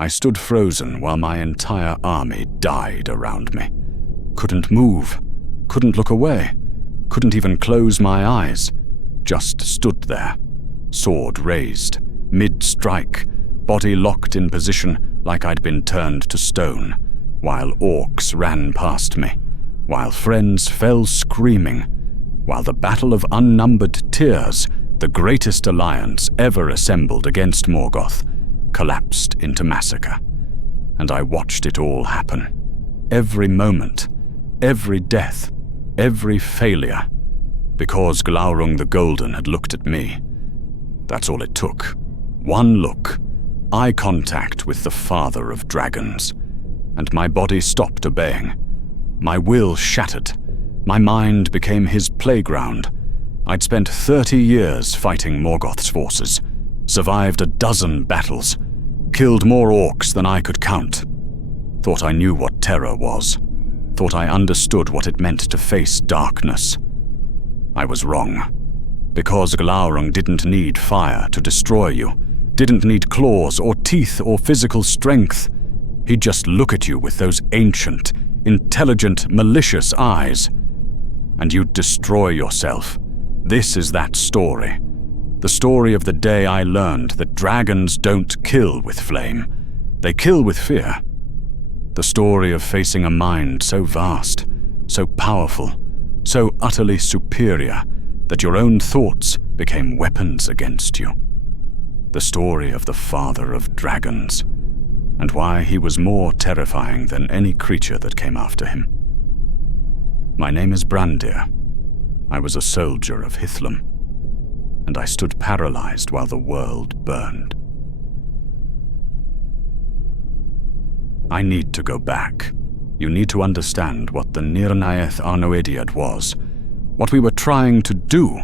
I stood frozen while my entire army died around me. Couldn't move, couldn't look away, couldn't even close my eyes. Just stood there, sword raised, mid-strike, body locked in position like I'd been turned to stone, while orcs ran past me, while friends fell screaming, while the battle of unnumbered tears, the greatest alliance ever assembled against Morgoth, collapsed into massacre. And I watched it all happen. Every moment, every death, every failure, because Glaurung the Golden had looked at me. That's all it took. One look, eye contact with the father of dragons, and my body stopped obeying. My will shattered. My mind became his playground. I'd spent 30 years fighting Morgoth's forces, survived a dozen battles, killed more orcs than I could count. Thought I knew what terror was. Thought I understood what it meant to face darkness. I was wrong. Because Glaurung didn't need fire to destroy you, didn't need claws or teeth or physical strength. He'd just look at you with those ancient, intelligent, malicious eyes. And you'd destroy yourself. This is that story. The story of the day I learned that dragons don't kill with flame. They kill with fear. The story of facing a mind so vast, so powerful, so utterly superior that your own thoughts became weapons against you. The story of the father of dragons, and why he was more terrifying than any creature that came after him. My name is Brandir. I was a soldier of Hithlum, and I stood paralyzed while the world burned. I need to go back. You need to understand what the Nirnaeth Arnoediad was, what we were trying to do,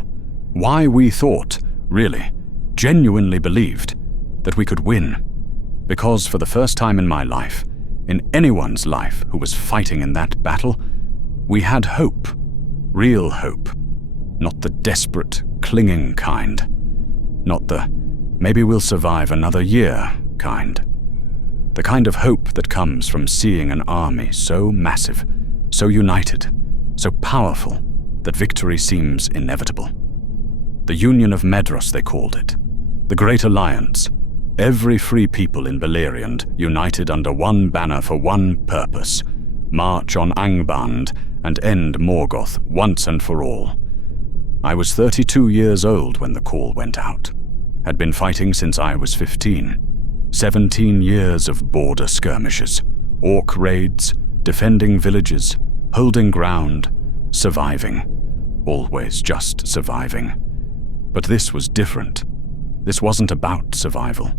why we thought, really, genuinely believed, that we could win. Because for the first time in my life, in anyone's life who was fighting in that battle, we had hope, real hope, not the desperate, clinging kind, not the maybe we'll survive another year kind. The kind of hope that comes from seeing an army so massive, so united, so powerful, that victory seems inevitable. The Union of Medros, they called it. The Great Alliance. Every free people in Beleriand united under one banner for one purpose: march on Angband and end Morgoth once and for all. I was 32 years old when the call went out. Had been fighting since I was 15. 17 years of border skirmishes, orc raids, defending villages, holding ground, surviving. Always just surviving. But this was different. This wasn't about survival.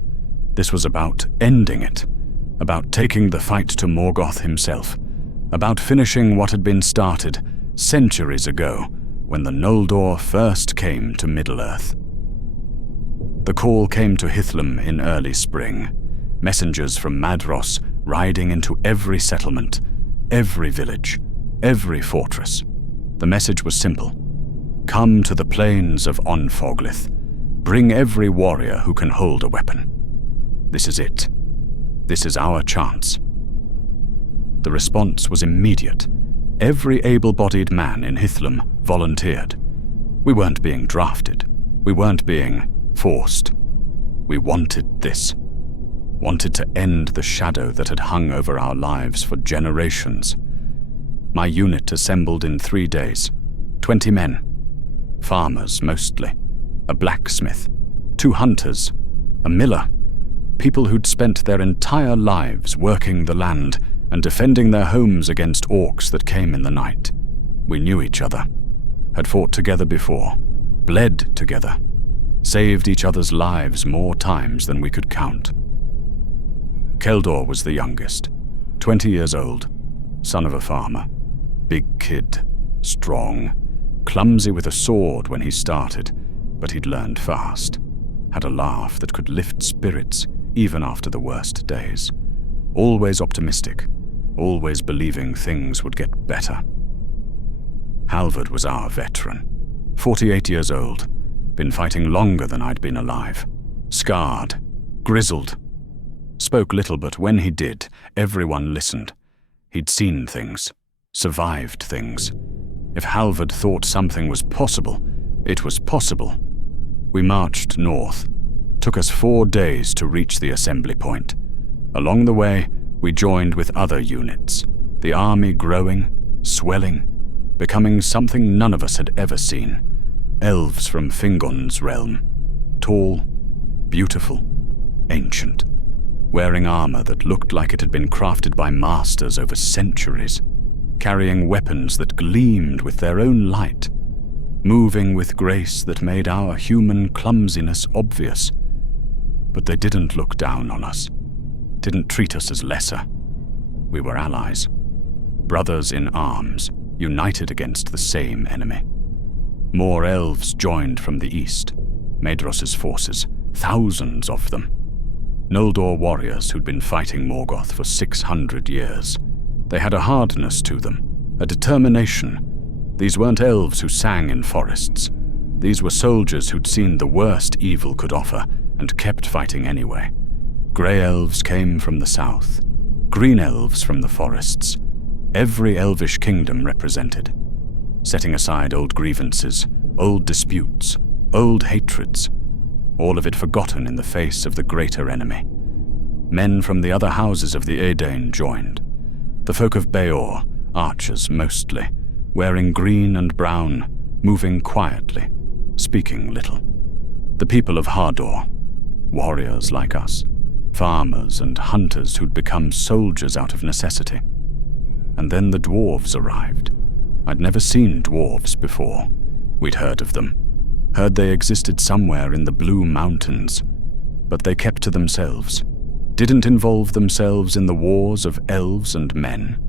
This was about ending it. About taking the fight to Morgoth himself. About finishing what had been started centuries ago when the Noldor first came to Middle-earth. The call came to Hithlum in early spring. Messengers from Madros riding into every settlement, every village, every fortress. The message was simple. Come to the plains of Onfoglith. Bring every warrior who can hold a weapon. This is it. This is our chance. The response was immediate. Every able-bodied man in Hithlum volunteered. We weren't being drafted. We weren't being forced. We wanted this. Wanted to end the shadow that had hung over our lives for generations. My unit assembled in 3 days. 20 men. Farmers, mostly. A blacksmith. 2 hunters. A miller. People who'd spent their entire lives working the land and defending their homes against orcs that came in the night. We knew each other. Had fought together before. Bled together. Saved each other's lives more times than we could count. Keldor was the youngest. 20 years old. Son of a farmer. Big kid. Strong. Clumsy with a sword when he started, but he'd learned fast. Had a laugh that could lift spirits even after the worst days. Always optimistic. Always believing things would get better. Halvard was our veteran. 48 years old. Been fighting longer than I'd been alive. Scarred. Grizzled. Spoke little, but when he did, everyone listened. He'd seen things, survived things. If Halvard thought something was possible, it was possible. We marched north. Took us 4 days to reach the assembly point. Along the way, we joined with other units, the army growing, swelling, becoming something none of us had ever seen. Elves from Fingon's realm. Tall, beautiful, ancient, wearing armor that looked like it had been crafted by masters over centuries, carrying weapons that gleamed with their own light, moving with grace that made our human clumsiness obvious. But they didn't look down on us, didn't treat us as lesser. We were allies, brothers in arms, united against the same enemy. More elves joined from the east, Maedhros' forces, thousands of them. Noldor warriors who'd been fighting Morgoth for 600 years. They had a hardness to them, a determination. These weren't elves who sang in forests. These were soldiers who'd seen the worst evil could offer and kept fighting anyway. Grey elves came from the south, green elves from the forests, every elvish kingdom represented. Setting aside old grievances, old disputes, old hatreds, all of it forgotten in the face of the greater enemy. Men from the other houses of the Edain joined. The folk of Beor, archers mostly, wearing green and brown, moving quietly, speaking little. The people of Hador, warriors like us, farmers and hunters who'd become soldiers out of necessity. And then the dwarves arrived. I'd never seen dwarves before. We'd heard of them, heard they existed somewhere in the Blue Mountains, but they kept to themselves, didn't involve themselves in the wars of elves and men.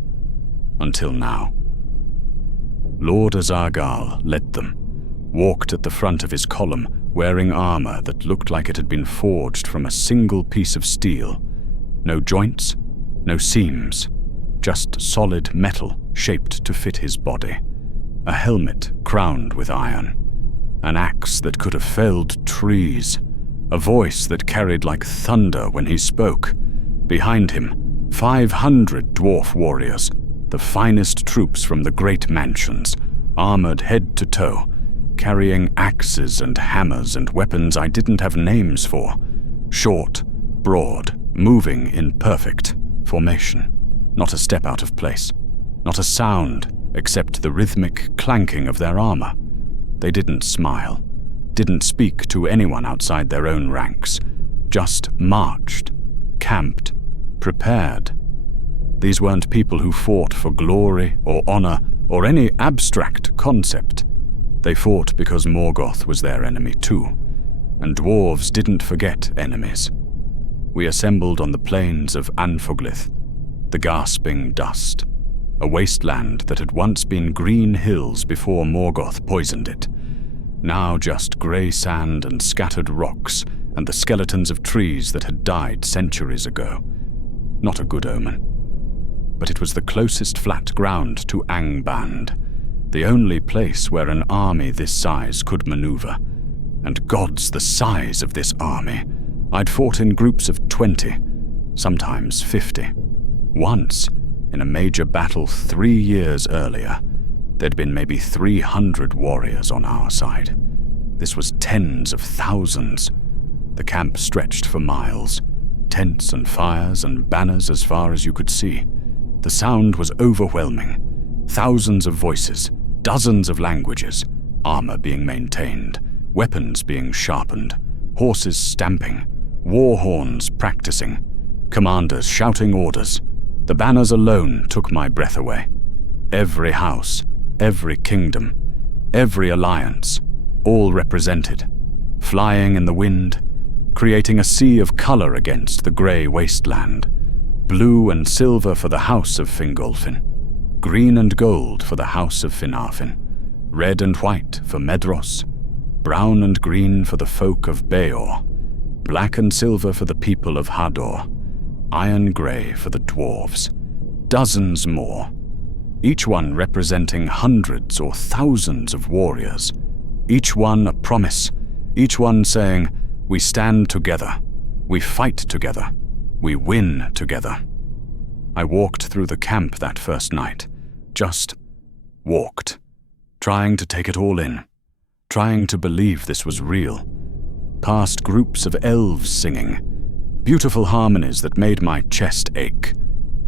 Until now. Lord Azargal led them, walked at the front of his column, wearing armor that looked like it had been forged from a single piece of steel. No joints, no seams, just solid metal shaped to fit his body. A helmet crowned with iron. An axe that could have felled trees. A voice that carried like thunder when he spoke. Behind him, 500 dwarf warriors, the finest troops from the great mansions, armored head to toe, carrying axes and hammers and weapons I didn't have names for. Short, broad, moving in perfect formation. Not a step out of place. Not a sound except the rhythmic clanking of their armor. They didn't smile, didn't speak to anyone outside their own ranks, just marched, camped, prepared. These weren't people who fought for glory or honor or any abstract concept. They fought because Morgoth was their enemy too, and dwarves didn't forget enemies. We assembled on the plains of Anfoglith, the gasping dust, a wasteland that had once been green hills before Morgoth poisoned it. Now just grey sand and scattered rocks and the skeletons of trees that had died centuries ago. Not a good omen. But it was the closest flat ground to Angband, the only place where an army this size could maneuver. And gods, the size of this army. I'd fought in groups of 20, sometimes 50. Once, in a major battle 3 years earlier, there'd been maybe 300 warriors on our side. This was tens of thousands. The camp stretched for miles, tents and fires and banners as far as you could see. The sound was overwhelming. Thousands of voices, dozens of languages, armor being maintained, weapons being sharpened, horses stamping, war horns practicing, commanders shouting orders. The banners alone took my breath away. Every house, every kingdom, every alliance, all represented, flying in the wind, creating a sea of color against the grey wasteland. Blue and silver for the house of Fingolfin, green and gold for the house of Finarfin, red and white for Maedhros, brown and green for the folk of Beor, black and silver for the people of Hador, iron grey for the dwarves, dozens more, each one representing hundreds or thousands of warriors, each one a promise, each one saying, "We stand together, we fight together, We win together. I walked through the camp that first night. Just walked, trying to take it all in, trying to believe this was real. Past groups of elves singing, beautiful harmonies that made my chest ache.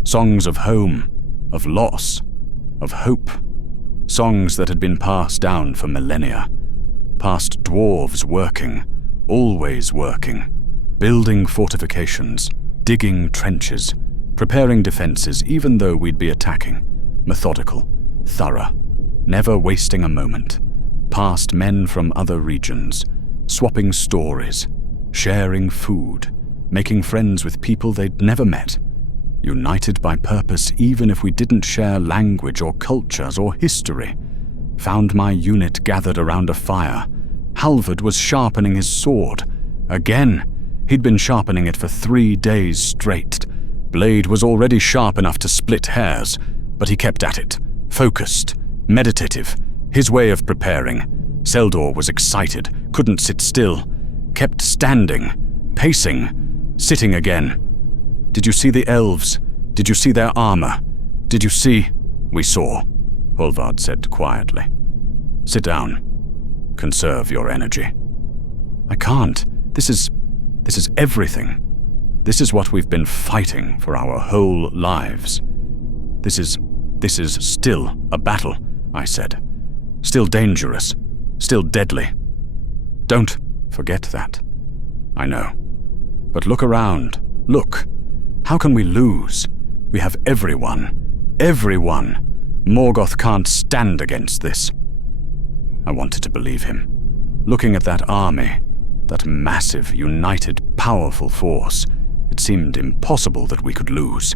Songs of home, of loss, of hope. Songs that had been passed down for millennia. Past dwarves working, always working, building fortifications, digging trenches, preparing defenses even though we'd be attacking. Methodical, thorough, never wasting a moment. Past men from other regions, swapping stories, sharing food, making friends with people they'd never met. United by purpose even if we didn't share language or cultures or history. Found my unit gathered around a fire. Halvard was sharpening his sword. Again, he'd been sharpening it for 3 days straight. Blade was already sharp enough to split hairs, but he kept at it, focused, meditative, his way of preparing. Seldor was excited, couldn't sit still, kept standing, pacing, sitting again. Did you see the elves? Did you see their armor? Did you see? We saw, Hallvard said quietly. Sit down. Conserve your energy. I can't. This is everything. This is what we've been fighting for our whole lives. This is still a battle, I said. Still dangerous. Still deadly. Don't forget that. I know. But look around. Look. How can we lose? We have everyone. Everyone. Morgoth can't stand against this. I wanted to believe him. Looking at that army, that massive, united, powerful force, it seemed impossible that we could lose.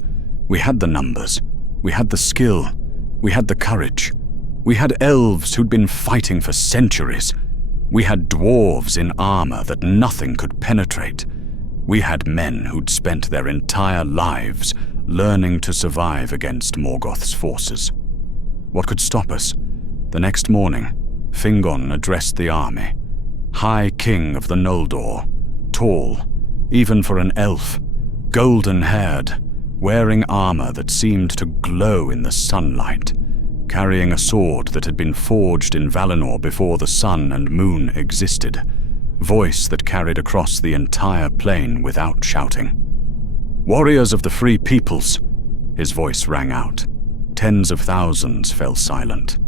We had the numbers. We had the skill. We had the courage. We had elves who'd been fighting for centuries. We had dwarves in armor that nothing could penetrate. We had men who'd spent their entire lives learning to survive against Morgoth's forces. What could stop us? The next morning, Fingon addressed the army. High King of the Noldor, tall, even for an elf, golden-haired, wearing armor that seemed to glow in the sunlight, carrying a sword that had been forged in Valinor before the sun and moon existed, voice that carried across the entire plain without shouting. Warriors of the free peoples, his voice rang out. Tens of thousands fell silent.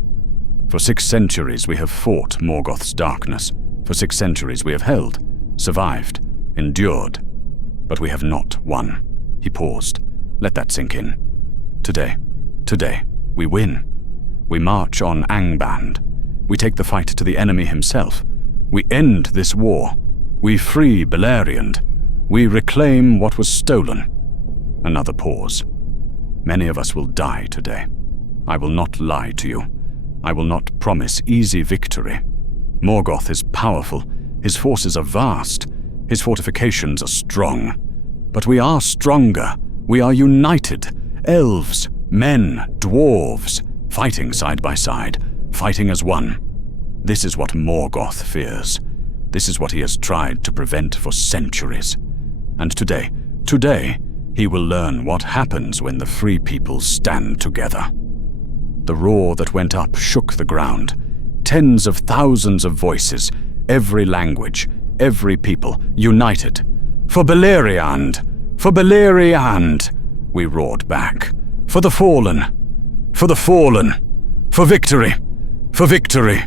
For 6 centuries we have fought Morgoth's darkness. For 6 centuries we have held, survived, endured. But we have not won. He paused. Let that sink in. Today, we win. We march on Angband. We take the fight to the enemy himself. We end this war. We free Beleriand. We reclaim what was stolen. Another pause. Many of us will die today. I will not lie to you. I will not promise easy victory. Morgoth is powerful. His forces are vast. His fortifications are strong. But we are stronger. We are united. Elves, men, dwarves, fighting side by side, fighting as one. This is what Morgoth fears. This is what he has tried to prevent for centuries. And today, he will learn what happens when the free people stand together. The roar that went up shook the ground. Tens of thousands of voices, every language, every people, united. For Beleriand! For Beleriand! We roared back. For the fallen! For the fallen! For victory! For victory!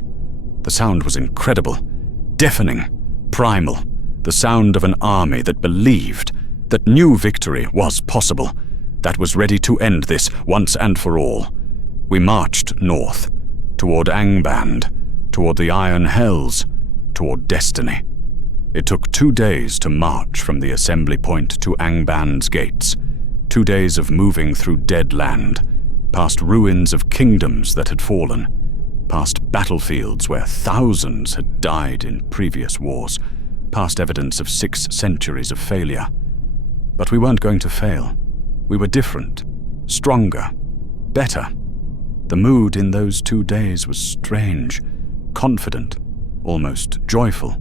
The sound was incredible, deafening, primal, the sound of an army that believed, that knew victory was possible, that was ready to end this once and for all. We marched north, toward Angband, toward the Iron Hells, toward destiny. It took 2 days to march from the assembly point to Angband's gates, 2 days of moving through dead land, past ruins of kingdoms that had fallen, past battlefields where thousands had died in previous wars, past evidence of 6 centuries of failure. But we weren't going to fail. We were different, stronger, better. The mood in those 2 days was strange, confident, almost joyful.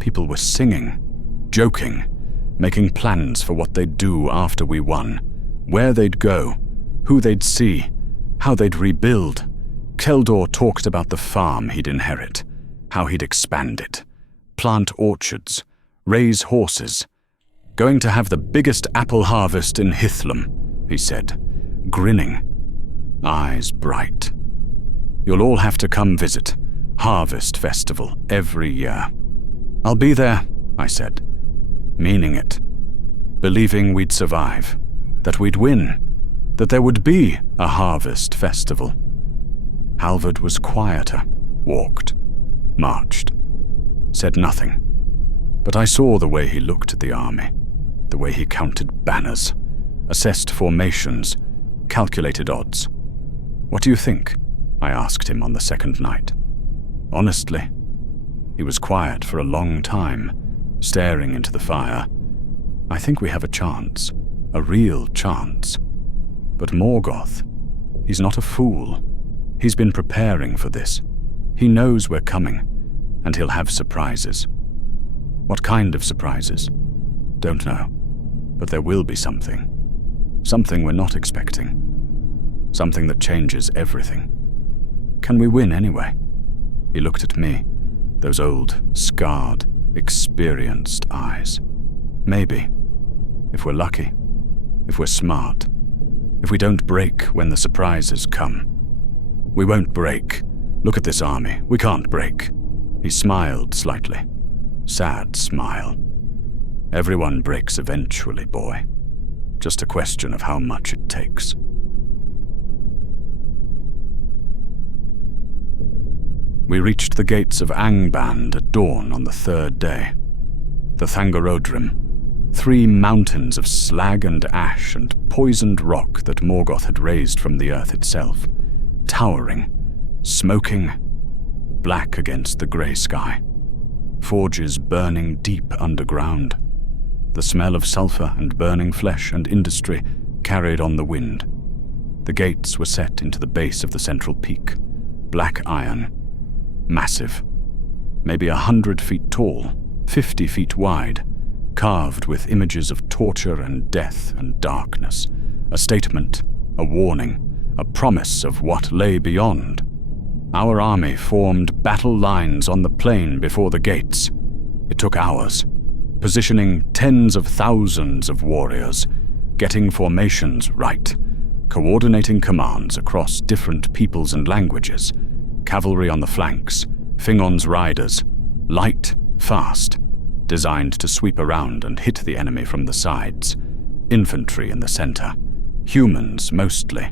People were singing, joking, making plans for what they'd do after we won, where they'd go, who they'd see, how they'd rebuild. Keldor talked about the farm he'd inherit, how he'd expand it, plant orchards, raise horses. Going to have the biggest apple harvest in Hithlum, he said, grinning, eyes bright. You'll all have to come visit. Harvest Festival every year. I'll be there, I said, meaning it, believing we'd survive, that we'd win, that there would be a Harvest Festival. Halvard was quieter, walked, marched, said nothing, but I saw the way he looked at the army, the way he counted banners, assessed formations, calculated odds. What do you think? I asked him on the second night. Honestly, he was quiet for a long time, staring into the fire. I think we have a chance, a real chance. But Morgoth, he's not a fool. He's been preparing for this. He knows we're coming, and he'll have surprises. What kind of surprises? Don't know. But there will be something. Something we're not expecting. Something that changes everything. Can we win anyway? He looked at me, those old, scarred, experienced eyes. Maybe. If we're lucky. If we're smart. If we don't break when the surprises come. We won't break. Look at this army. We can't break. He smiled slightly. Sad smile. Everyone breaks eventually, boy. Just a question of how much it takes. We reached the gates of Angband at dawn on the third day. The Thangorodrim, 3 mountains of slag and ash and poisoned rock that Morgoth had raised from the earth itself, towering, smoking, black against the grey sky. Forges burning deep underground. The smell of sulphur and burning flesh and industry carried on the wind. The gates were set into the base of the central peak, black iron, massive, maybe 100 feet tall, 50 feet wide, carved with images of torture and death and darkness, a statement, a warning, a promise of what lay beyond. Our army formed battle lines on the plain before the gates. It took hours, positioning tens of thousands of warriors, getting formations right, coordinating commands across different peoples and languages, cavalry on the flanks, Fingon's riders, light, fast, designed to sweep around and hit the enemy from the sides, infantry in the center, humans mostly,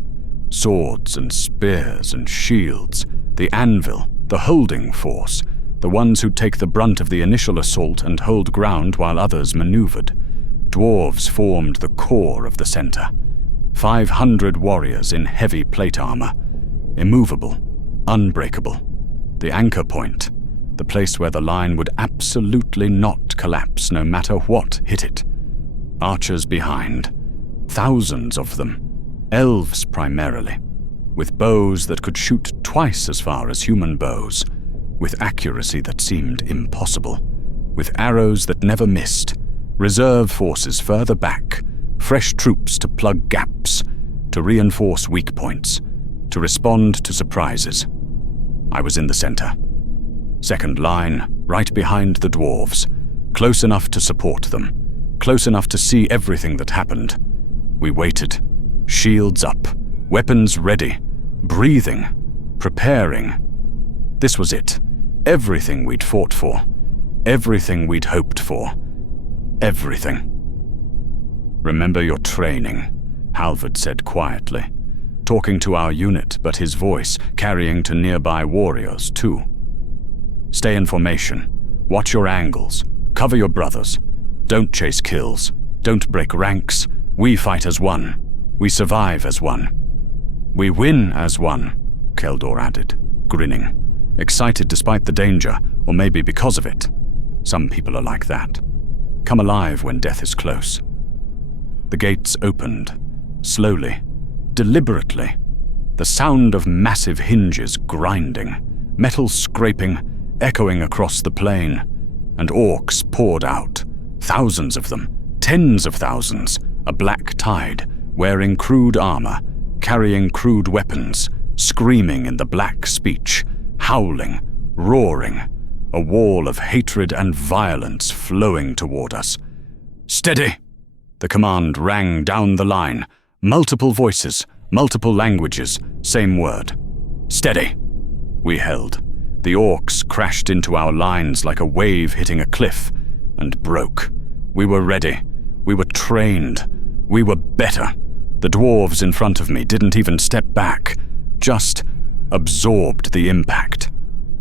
swords and spears and shields, the anvil, the holding force, the ones who'd take the brunt of the initial assault and hold ground while others maneuvered. Dwarves formed the core of the center, 500 warriors in heavy plate armor, immovable, unbreakable, the anchor point, the place where the line would absolutely not collapse no matter what hit it. Archers behind, thousands of them, elves primarily, with bows that could shoot twice as far as human bows, with accuracy that seemed impossible, with arrows that never missed, reserve forces further back, fresh troops to plug gaps, to reinforce weak points, to respond to surprises. I was in the center. Second line, right behind the dwarves, close enough to support them, close enough to see everything that happened. We waited, shields up, weapons ready, breathing, preparing. This was it. Everything we'd fought for. Everything we'd hoped for. Everything. Remember your training, Halvard said quietly, talking to our unit, but his voice carrying to nearby warriors too. Stay in formation. Watch your angles. Cover your brothers. Don't chase kills. Don't break ranks. We fight as one. We survive as one. We win as one, Keldor added, grinning, excited despite the danger, or maybe because of it. Some people are like that. Come alive when death is close. The gates opened, slowly, deliberately, the sound of massive hinges grinding, metal scraping, echoing across the plain, and orcs poured out, thousands of them, Tens of thousands, a black tide, wearing crude armor, carrying crude weapons, screaming in the black speech, howling, roaring, a wall of hatred and violence flowing toward us. "Steady!" The command rang down the line. Multiple voices, multiple languages, same word. "Steady!" We held. The orcs crashed into our lines like a wave hitting a cliff, and broke. We were ready. We were trained. We were better. The dwarves in front of me didn't even step back, just absorbed the impact.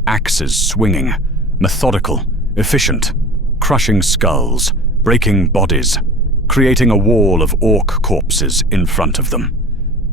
Axes swinging, methodical, efficient, crushing skulls, breaking bodies, creating a wall of orc corpses in front of them.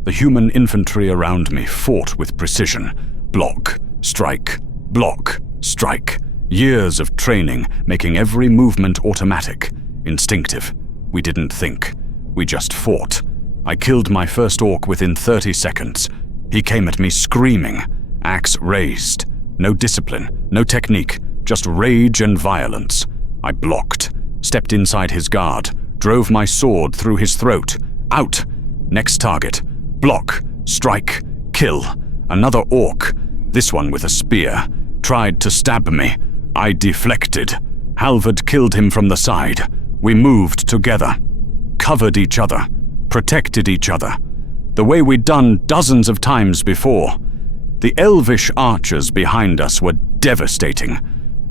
The human infantry around me fought with precision. Block, strike, block, strike. Years of training making every movement automatic, instinctive. We didn't think. We just fought. I killed my first orc within 30 seconds. He came at me screaming, axe raised. No discipline, no technique, just rage and violence. I blocked, stepped inside his guard, drove my sword through his throat. Out! Next target. Block, strike, kill. Another orc, this one with a spear, tried to stab me. I deflected. Halvard killed him from the side. We moved together, covered each other, protected each other, the way we'd done dozens of times before. The elvish archers behind us were devastating,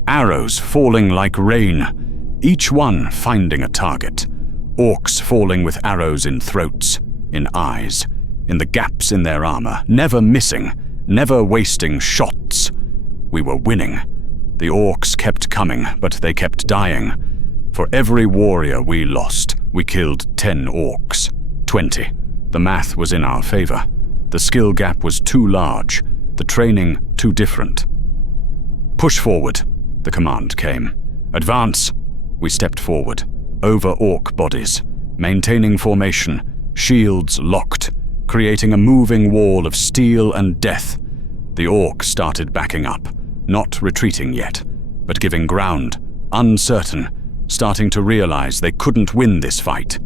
arrows falling like rain, each one finding a target. Orcs falling with arrows in throats, in eyes, in the gaps in their armor, never missing, never wasting shots. We were winning. The orcs kept coming, but they kept dying. For every warrior we lost, we killed 10 orcs. 20. The math was in our favor. The skill gap was too large, the training too different. "Push forward," the command came. "Advance." We stepped forward, over orc bodies, maintaining formation, shields locked, creating a moving wall of steel and death. The orcs started backing up, not retreating yet, but giving ground, uncertain, starting to realize they couldn't win this fight.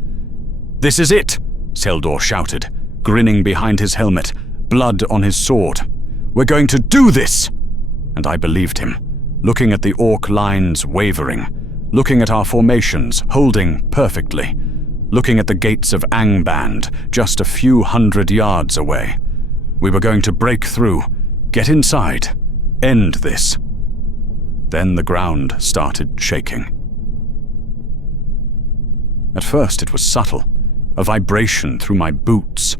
"This is it!" Seldor shouted, grinning behind his helmet, blood on his sword. "We're going to do this!" And I believed him, looking at the orc lines wavering, looking at our formations holding perfectly, looking at the gates of Angband just a few hundred yards away. We were going to break through, get inside, end this. Then the ground started shaking. At first it was subtle, a vibration through my boots.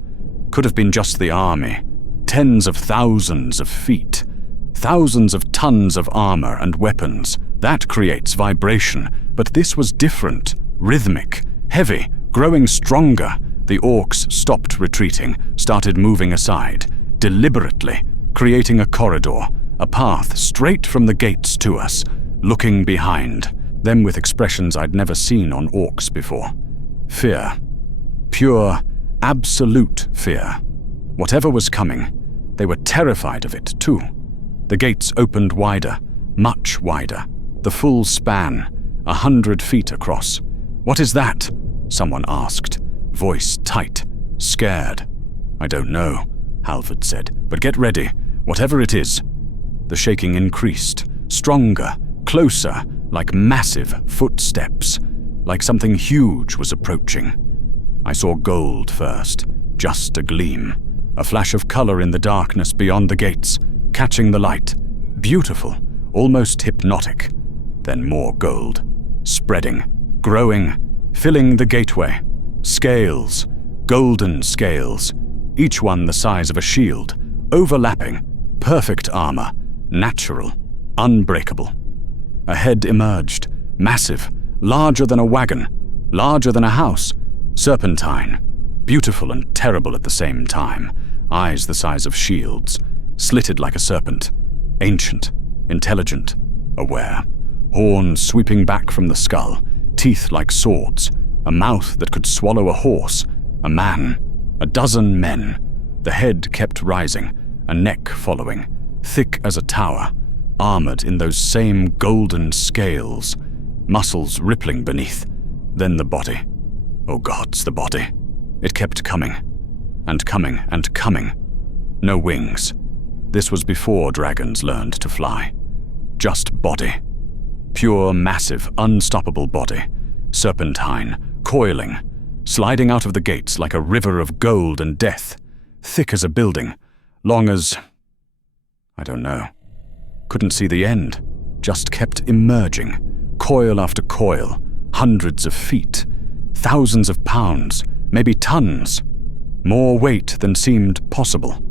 Could have been just the army. Tens of thousands of feet. Thousands of tons of armor and weapons. That creates vibration, but this was different, rhythmic, heavy, growing stronger. The orcs stopped retreating, started moving aside, deliberately, creating a corridor, a path straight from the gates to us, looking behind, them with expressions I'd never seen on orcs before. Fear. Pure, absolute fear. Whatever was coming, they were terrified of it too. The gates opened wider, much wider, the full span, 100 feet across. "What is that?" someone asked, voice tight, scared. "I don't know," Halvard said, "but get ready, whatever it is." The shaking increased, stronger, closer, like massive footsteps, like something huge was approaching. I saw gold first, just a gleam, a flash of color in the darkness beyond the gates, catching the light, beautiful, almost hypnotic. Then more gold, spreading, growing, filling the gateway. Scales, golden scales, each one the size of a shield, overlapping, perfect armor, natural, unbreakable. A head emerged, massive, larger than a wagon, larger than a house, serpentine, beautiful and terrible at the same time, eyes the size of shields, slitted like a serpent, ancient, intelligent, aware, horns sweeping back from the skull, teeth like swords, a mouth that could swallow a horse, a man, a dozen men. The head kept rising, a neck following, thick as a tower, armored in those same golden scales, muscles rippling beneath, Then the body. Oh gods, the body. It kept coming. And coming and coming. No wings. This was before dragons learned to fly. Just body. Pure, massive, unstoppable body. Serpentine, coiling, sliding out of the gates like a river of gold and death. Thick as a building. Long as... I don't know. Couldn't see the end. Just kept emerging. Coil after coil. Hundreds of feet. Thousands of pounds. Maybe tons. More weight than seemed possible.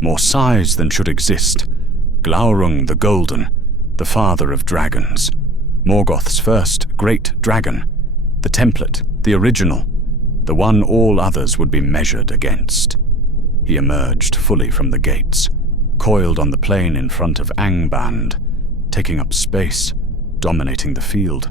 More size than should exist. Glaurung the Golden, the father of dragons. Morgoth's first great dragon. The template, the original. The one all others would be measured against. He emerged fully from the gates, coiled on the plain in front of Angband, taking up space, dominating the field,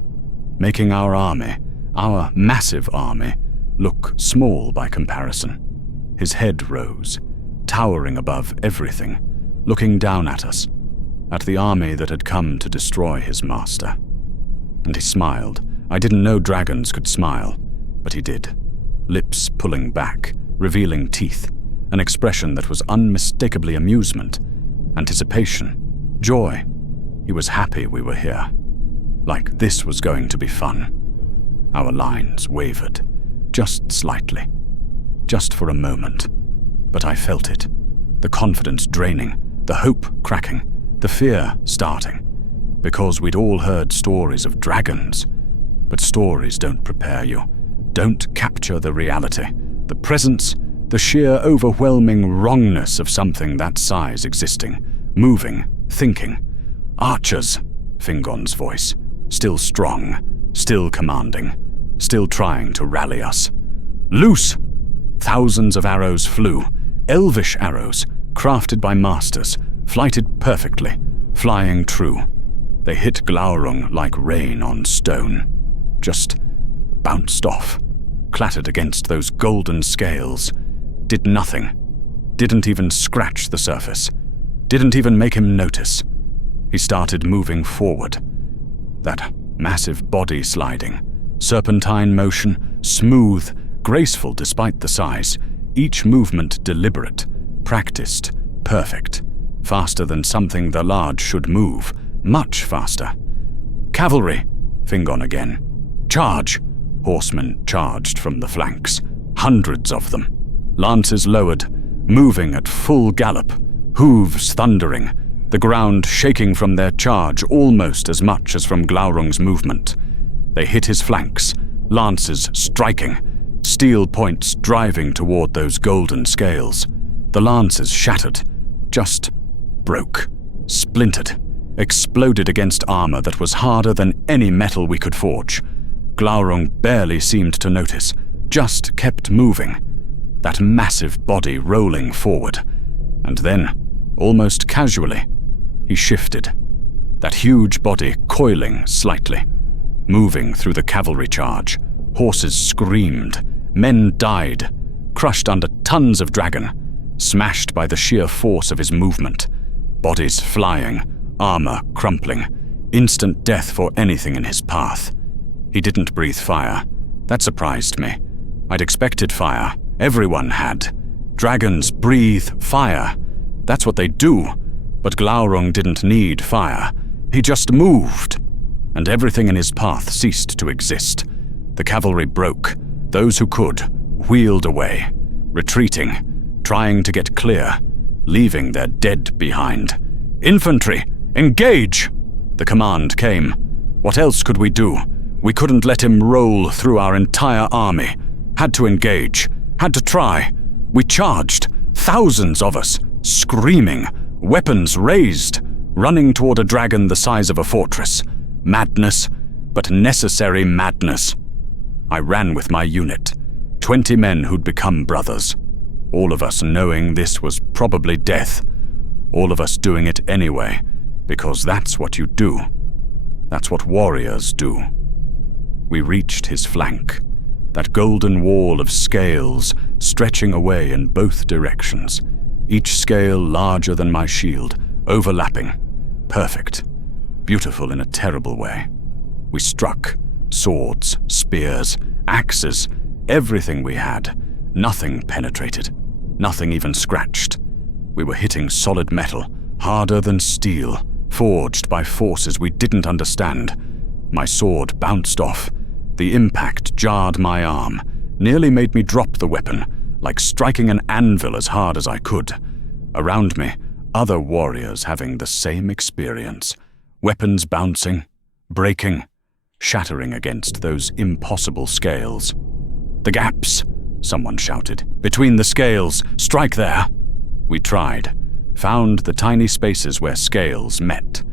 making our army, our massive army, look small by comparison. His head rose, towering above everything, looking down at us, at the army that had come to destroy his master. And he smiled. I didn't know dragons could smile, but he did. Lips pulling back, revealing teeth, an expression that was unmistakably amusement, anticipation, joy. He was happy we were here. Like this was going to be fun. Our lines wavered, just slightly, just for a moment. But I felt it. The confidence draining, the hope cracking, the fear starting. Because we'd all heard stories of dragons. But stories don't prepare you, don't capture the reality, the presence, the sheer overwhelming wrongness of something that size existing, moving, thinking. Archers, Fingon's voice, still strong, still commanding, still trying to rally us. Loose! Thousands of arrows flew, elvish arrows, crafted by masters, flighted perfectly, flying true. They hit Glaurung like rain on stone. Just bounced off, clattered against those golden scales. Did nothing. Didn't even scratch the surface. Didn't even make him notice. He started moving forward. That massive body sliding, serpentine motion, smooth, graceful despite the size, each movement deliberate, practiced, perfect, faster than something the large should move, much faster. Cavalry, Fingon again. Charge! Horsemen charged from the flanks, hundreds of them. Lances lowered, moving at full gallop, hooves thundering, the ground shaking from their charge almost as much as from Glaurung's movement. They hit his flanks, lances striking, steel points driving toward those golden scales. The lances shattered, just broke, splintered, exploded against armor that was harder than any metal we could forge. Glaurung barely seemed to notice, just kept moving, that massive body rolling forward. And then, almost casually, he shifted, that huge body coiling slightly, moving through the cavalry charge. Horses screamed, men died, crushed under tons of dragon, smashed by the sheer force of his movement, bodies flying, armor crumpling, instant death for anything in his path. He didn't breathe fire. That surprised me. I'd expected fire. Everyone had. Dragons breathe fire. That's what they do. But Glaurung didn't need fire. He just moved. And everything in his path ceased to exist. The cavalry broke. Those who could wheeled away, retreating, trying to get clear, leaving their dead behind. Infantry, engage! The command came. What else could we do? We couldn't let him roll through our entire army. Had to engage. Had to try. We charged. Thousands of us, screaming, weapons raised, running toward a dragon the size of a fortress. Madness, but necessary madness. I ran with my unit. 20 men who'd become brothers. All of us knowing this was probably death. All of us doing it anyway, because that's what you do. That's what warriors do. We reached his flank, that golden wall of scales stretching away in both directions, each scale larger than my shield, overlapping, perfect, beautiful in a terrible way. We struck, Swords, spears, axes, everything we had. Nothing penetrated. Nothing even scratched. We were hitting solid metal, harder than steel, forged by forces we didn't understand. My sword bounced off. The impact jarred my arm, nearly made me drop the weapon, like striking an anvil as hard as I could. Around me, other warriors having the same experience. Weapons bouncing, breaking, shattering against those impossible scales. "The gaps!" someone shouted. "Between the scales! Strike there!" We tried, found the tiny spaces where scales met,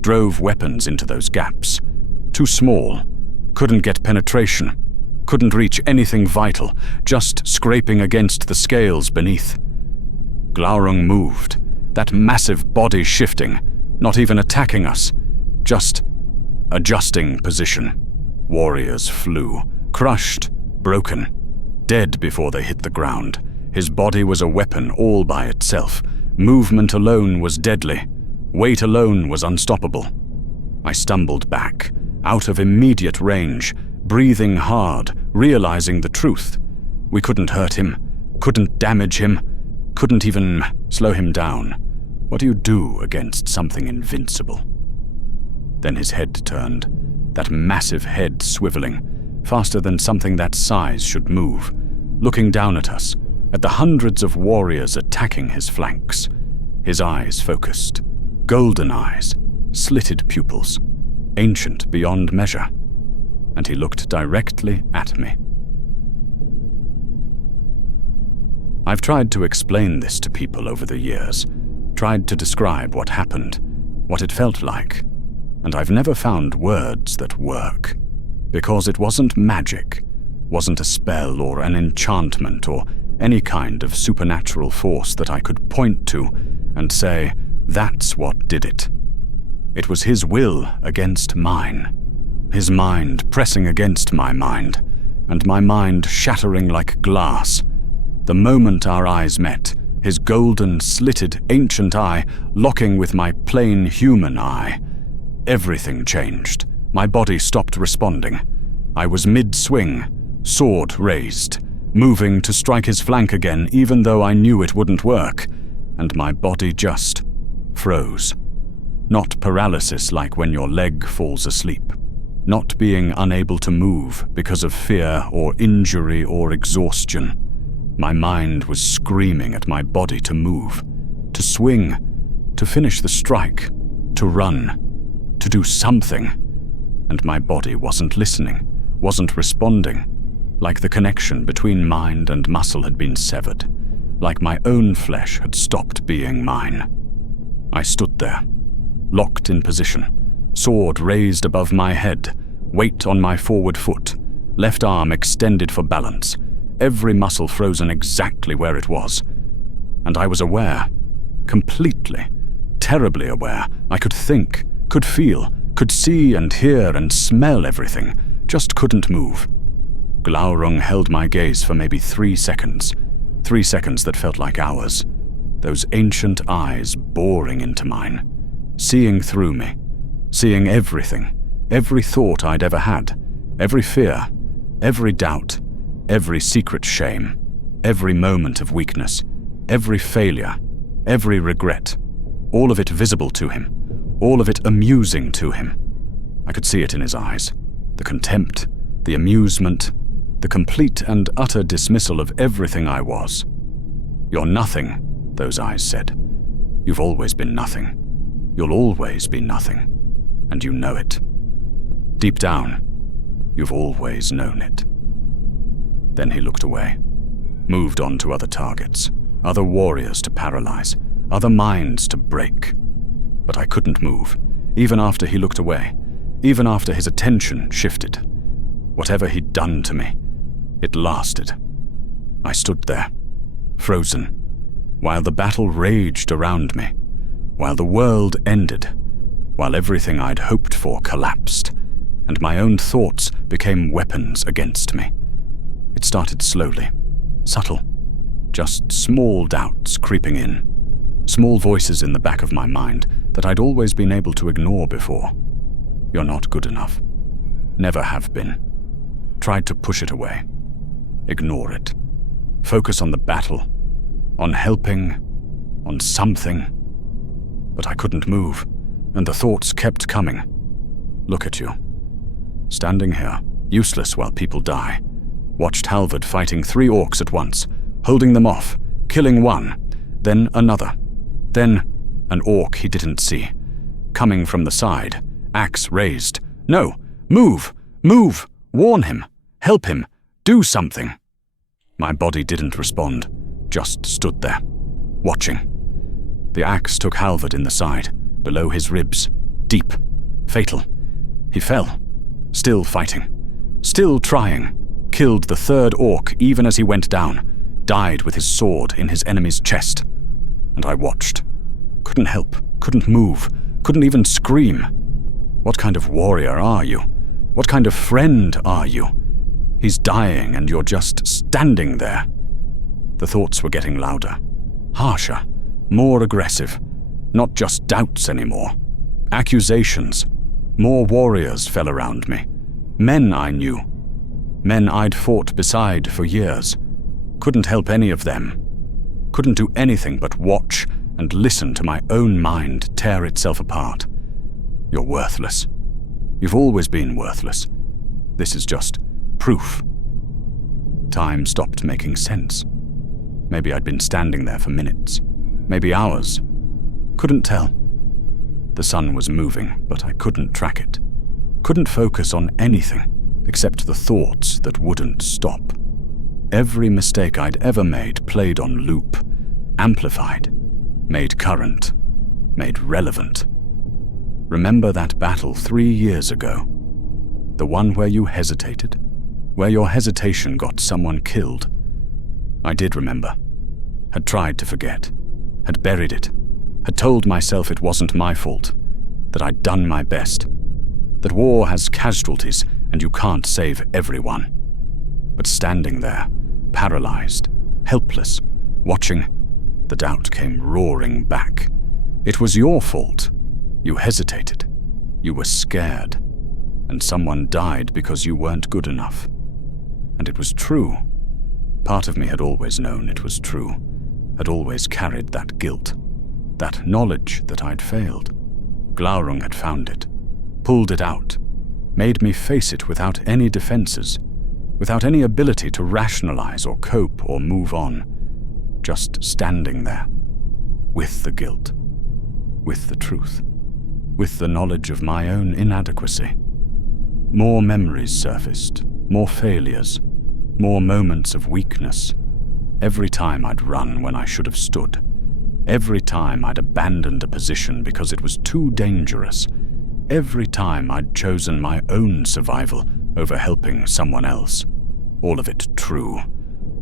drove weapons into those gaps. Too small, couldn't get penetration, couldn't reach anything vital, just scraping against the scales beneath. Glaurung moved, that massive body shifting, not even attacking us, just adjusting position. Warriors flew, crushed, broken, dead before they hit the ground. His body was a weapon all by itself. Movement alone was deadly. Weight alone was unstoppable. I stumbled back, out of immediate range, breathing hard, realizing the truth. We couldn't hurt him, couldn't damage him, couldn't even slow him down. What do you do against something invincible? Then his head turned, that massive head swiveling, faster than something that size should move, looking down at us, at the hundreds of warriors attacking his flanks. His eyes focused, golden eyes, slitted pupils, ancient beyond measure, and he looked directly at me. I've tried to explain this to people over the years, tried to describe what happened, what it felt like, and I've never found words that work. Because it wasn't magic, wasn't a spell or an enchantment or any kind of supernatural force that I could point to and say, that's what did it. It was his will against mine, his mind pressing against my mind, and my mind shattering like glass. The moment our eyes met, his golden, slitted, ancient eye locking with my plain human eye, everything changed. My body stopped responding. I was mid-swing, sword raised, moving to strike his flank again even though I knew it wouldn't work, and my body just froze. Not paralysis like when your leg falls asleep. Not being unable to move because of fear or injury or exhaustion. My mind was screaming at my body to move, to swing, to finish the strike, to run, to do something. And my body wasn't listening, wasn't responding, like the connection between mind and muscle had been severed, like my own flesh had stopped being mine. I stood there, locked in position, sword raised above my head, weight on my forward foot, left arm extended for balance, every muscle frozen exactly where it was. And I was aware, completely, terribly aware. I could think, could feel, could see and hear and smell everything, just couldn't move. Glaurung held my gaze for maybe 3 seconds, 3 seconds that felt like hours. Those ancient eyes boring into mine, seeing through me, seeing everything, every thought I'd ever had, every fear, every doubt, every secret shame, every moment of weakness, every failure, every regret, all of it visible to him, all of it amusing to him. I could see it in his eyes, the contempt, the amusement, the complete and utter dismissal of everything I was. "You're nothing," those eyes said. "You've always been nothing. You'll always be nothing, and you know it. Deep down, you've always known it." Then he looked away, moved on to other targets, other warriors to paralyze, other minds to break. But I couldn't move, even after he looked away, even after his attention shifted. Whatever he'd done to me, it lasted. I stood there, frozen, while the battle raged around me, while the world ended, while everything I'd hoped for collapsed, and my own thoughts became weapons against me. It started slowly, subtle, just small doubts creeping in, small voices in the back of my mind that I'd always been able to ignore before. "You're not good enough. Never have been. Tried to push it away. Ignore it. Focus on the battle. On helping. On something. But I couldn't move, and the thoughts kept coming. Look at you. Standing here, useless while people die. Watched Halvard fighting 3 orcs at once, holding them off, killing one, then another. Then an orc he didn't see. Coming from the side, axe raised. No! Move! Move! Warn him! Help him! Do something! My body didn't respond, just stood there, watching. The axe took Halvard in the side, below his ribs, deep, fatal. He fell, still fighting, still trying, killed the 3rd orc even as he went down, died with his sword in his enemy's chest. And I watched. Couldn't help, couldn't move, couldn't even scream. What kind of warrior are you? What kind of friend are you? He's dying and you're just standing there. The thoughts were getting louder, harsher, more aggressive. Not just doubts anymore. Accusations. More warriors fell around me. Men I knew. Men I'd fought beside for years. Couldn't help any of them. Couldn't do anything but watch and listen to my own mind tear itself apart. You're worthless. You've always been worthless. This is just proof. Time stopped making sense. Maybe I'd been standing there for minutes. Maybe hours. Couldn't tell. The sun was moving, but I couldn't track it. Couldn't focus on anything except the thoughts that wouldn't stop. Every mistake I'd ever made played on loop, amplified, made current, made relevant. Remember that battle 3 years ago? The one where you hesitated? Where your hesitation got someone killed? I did remember. Had tried to forget. Had buried it. Had told myself it wasn't my fault. That I'd done my best. That war has casualties and you can't save everyone. But standing there, paralyzed, helpless, watching, the doubt came roaring back. It was your fault. You hesitated. You were scared. And someone died because you weren't good enough. And it was true. Part of me had always known it was true. Had always carried that guilt. That knowledge that I'd failed. Glaurung had found it. Pulled it out. Made me face it without any defenses. Without any ability to rationalize or cope or move on. Just standing there. With the guilt. With the truth. With the knowledge of my own inadequacy. More memories surfaced. More failures. More moments of weakness. Every time I'd run when I should have stood. Every time I'd abandoned a position because it was too dangerous. Every time I'd chosen my own survival over helping someone else. All of it true.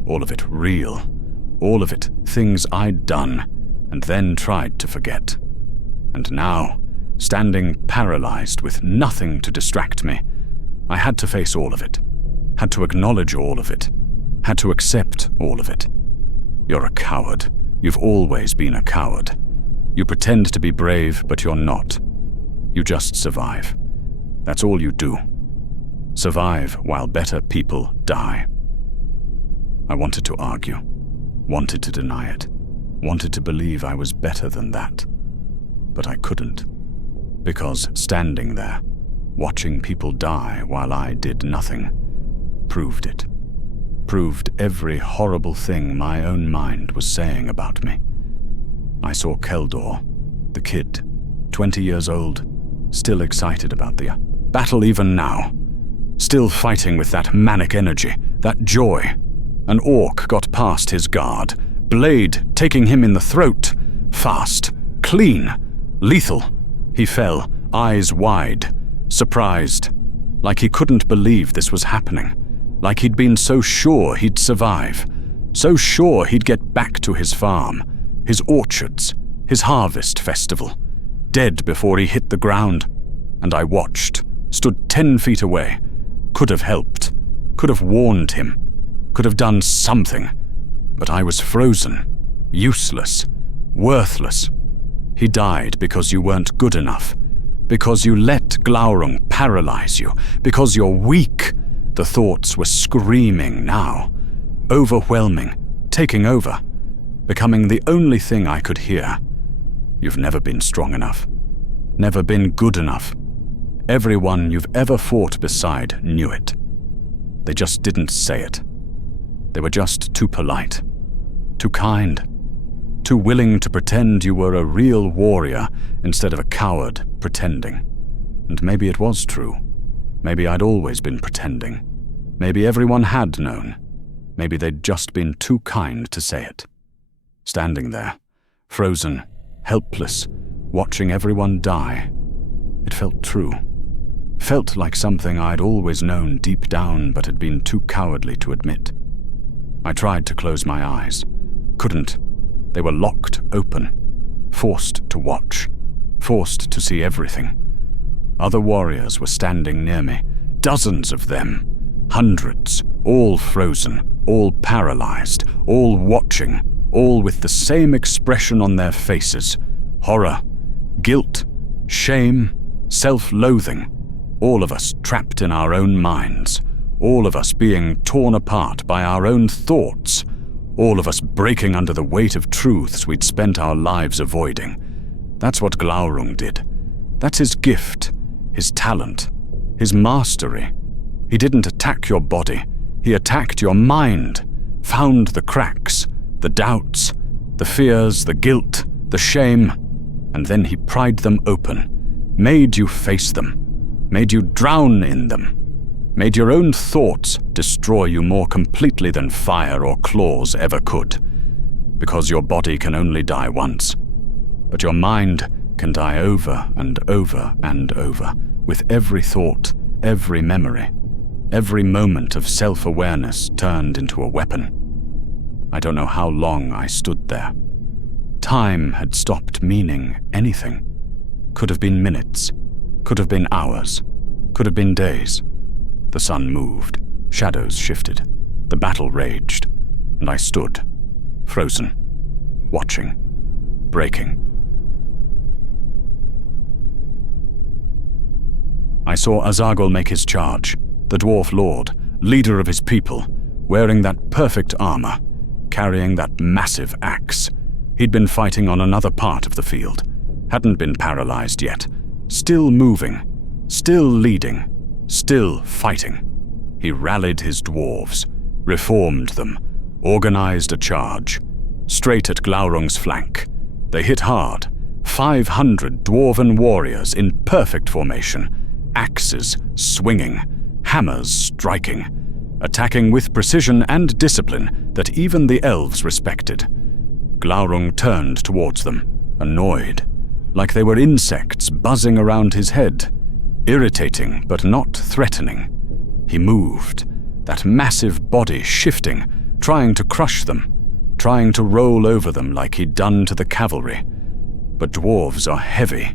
All of it real. All of it things I'd done and then tried to forget. And now, standing paralyzed with nothing to distract me, I had to face all of it. Had to acknowledge all of it. Had to accept all of it. You're a coward. You've always been a coward. You pretend to be brave, but you're not. You just survive. That's all you do. Survive while better people die. I wanted to argue. Wanted to deny it. Wanted to believe I was better than that. But I couldn't. Because standing there, watching people die while I did nothing, proved it. Proved every horrible thing my own mind was saying about me. I saw Keldor, the kid, 20 years old, still excited about the battle even now. Still fighting with that manic energy, that joy. An orc got past his guard, blade taking him in the throat. Fast, clean, lethal. He fell, eyes wide, surprised, like he couldn't believe this was happening. Like he'd been so sure he'd survive, so sure he'd get back to his farm, his orchards, his harvest festival, dead before he hit the ground. And I watched, stood 10 feet away, could have helped, could have warned him, could have done something, but I was frozen, useless, worthless. He died because you weren't good enough, Because you let Glaurung paralyze you. Because you're weak. The thoughts were screaming now. Overwhelming. Taking over. Becoming the only thing I could hear. You've never been strong enough. Never been good enough. Everyone you've ever fought beside knew it. They just didn't say it. They were just too polite. Too kind. Too willing to pretend you were a real warrior instead of a coward pretending. And maybe it was true. Maybe I'd always been pretending. Maybe everyone had known. Maybe they'd just been too kind to say it. Standing there, frozen, helpless, watching everyone die. It felt true. Felt like something I'd always known deep down but had been too cowardly to admit. I tried to close my eyes. Couldn't. They were locked open. Forced to watch. Forced to see everything. Other warriors were standing near me. Dozens of them. Hundreds. All frozen. All paralyzed. All watching. All with the same expression on their faces. Horror. Guilt. Shame. Self-loathing. All of us trapped in our own minds. All of us being torn apart by our own thoughts. All of us breaking under the weight of truths we'd spent our lives avoiding. That's what Glaurung did. That's his gift, his talent, his mastery. He didn't attack your body. He attacked your mind, found the cracks, the doubts, the fears, the guilt, the shame, and then he pried them open, made you face them, made you drown in them, made your own thoughts destroy you more completely than fire or claws ever could. Because your body can only die once, but your mind can die over and over and over, with every thought, every memory, every moment of self-awareness turned into a weapon. I don't know how long I stood there. Time had stopped meaning anything. Could have been minutes, could have been hours, could have been days. The sun moved, shadows shifted, the battle raged, and I stood, frozen, watching, breaking. I saw Azagul make his charge, the dwarf lord, leader of his people, wearing that perfect armor, carrying that massive axe. He'd been fighting on another part of the field, hadn't been paralyzed yet, still moving, still leading, still fighting. He rallied his dwarves, reformed them, organized a charge, straight at Glaurung's flank. They hit hard, 500 dwarven warriors in perfect formation, axes swinging, hammers striking, attacking with precision and discipline that even the elves respected. Glaurung turned towards them, annoyed, like they were insects buzzing around his head, irritating but not threatening. He moved, that massive body shifting, trying to crush them, trying to roll over them like he'd done to the cavalry. But dwarves are heavy,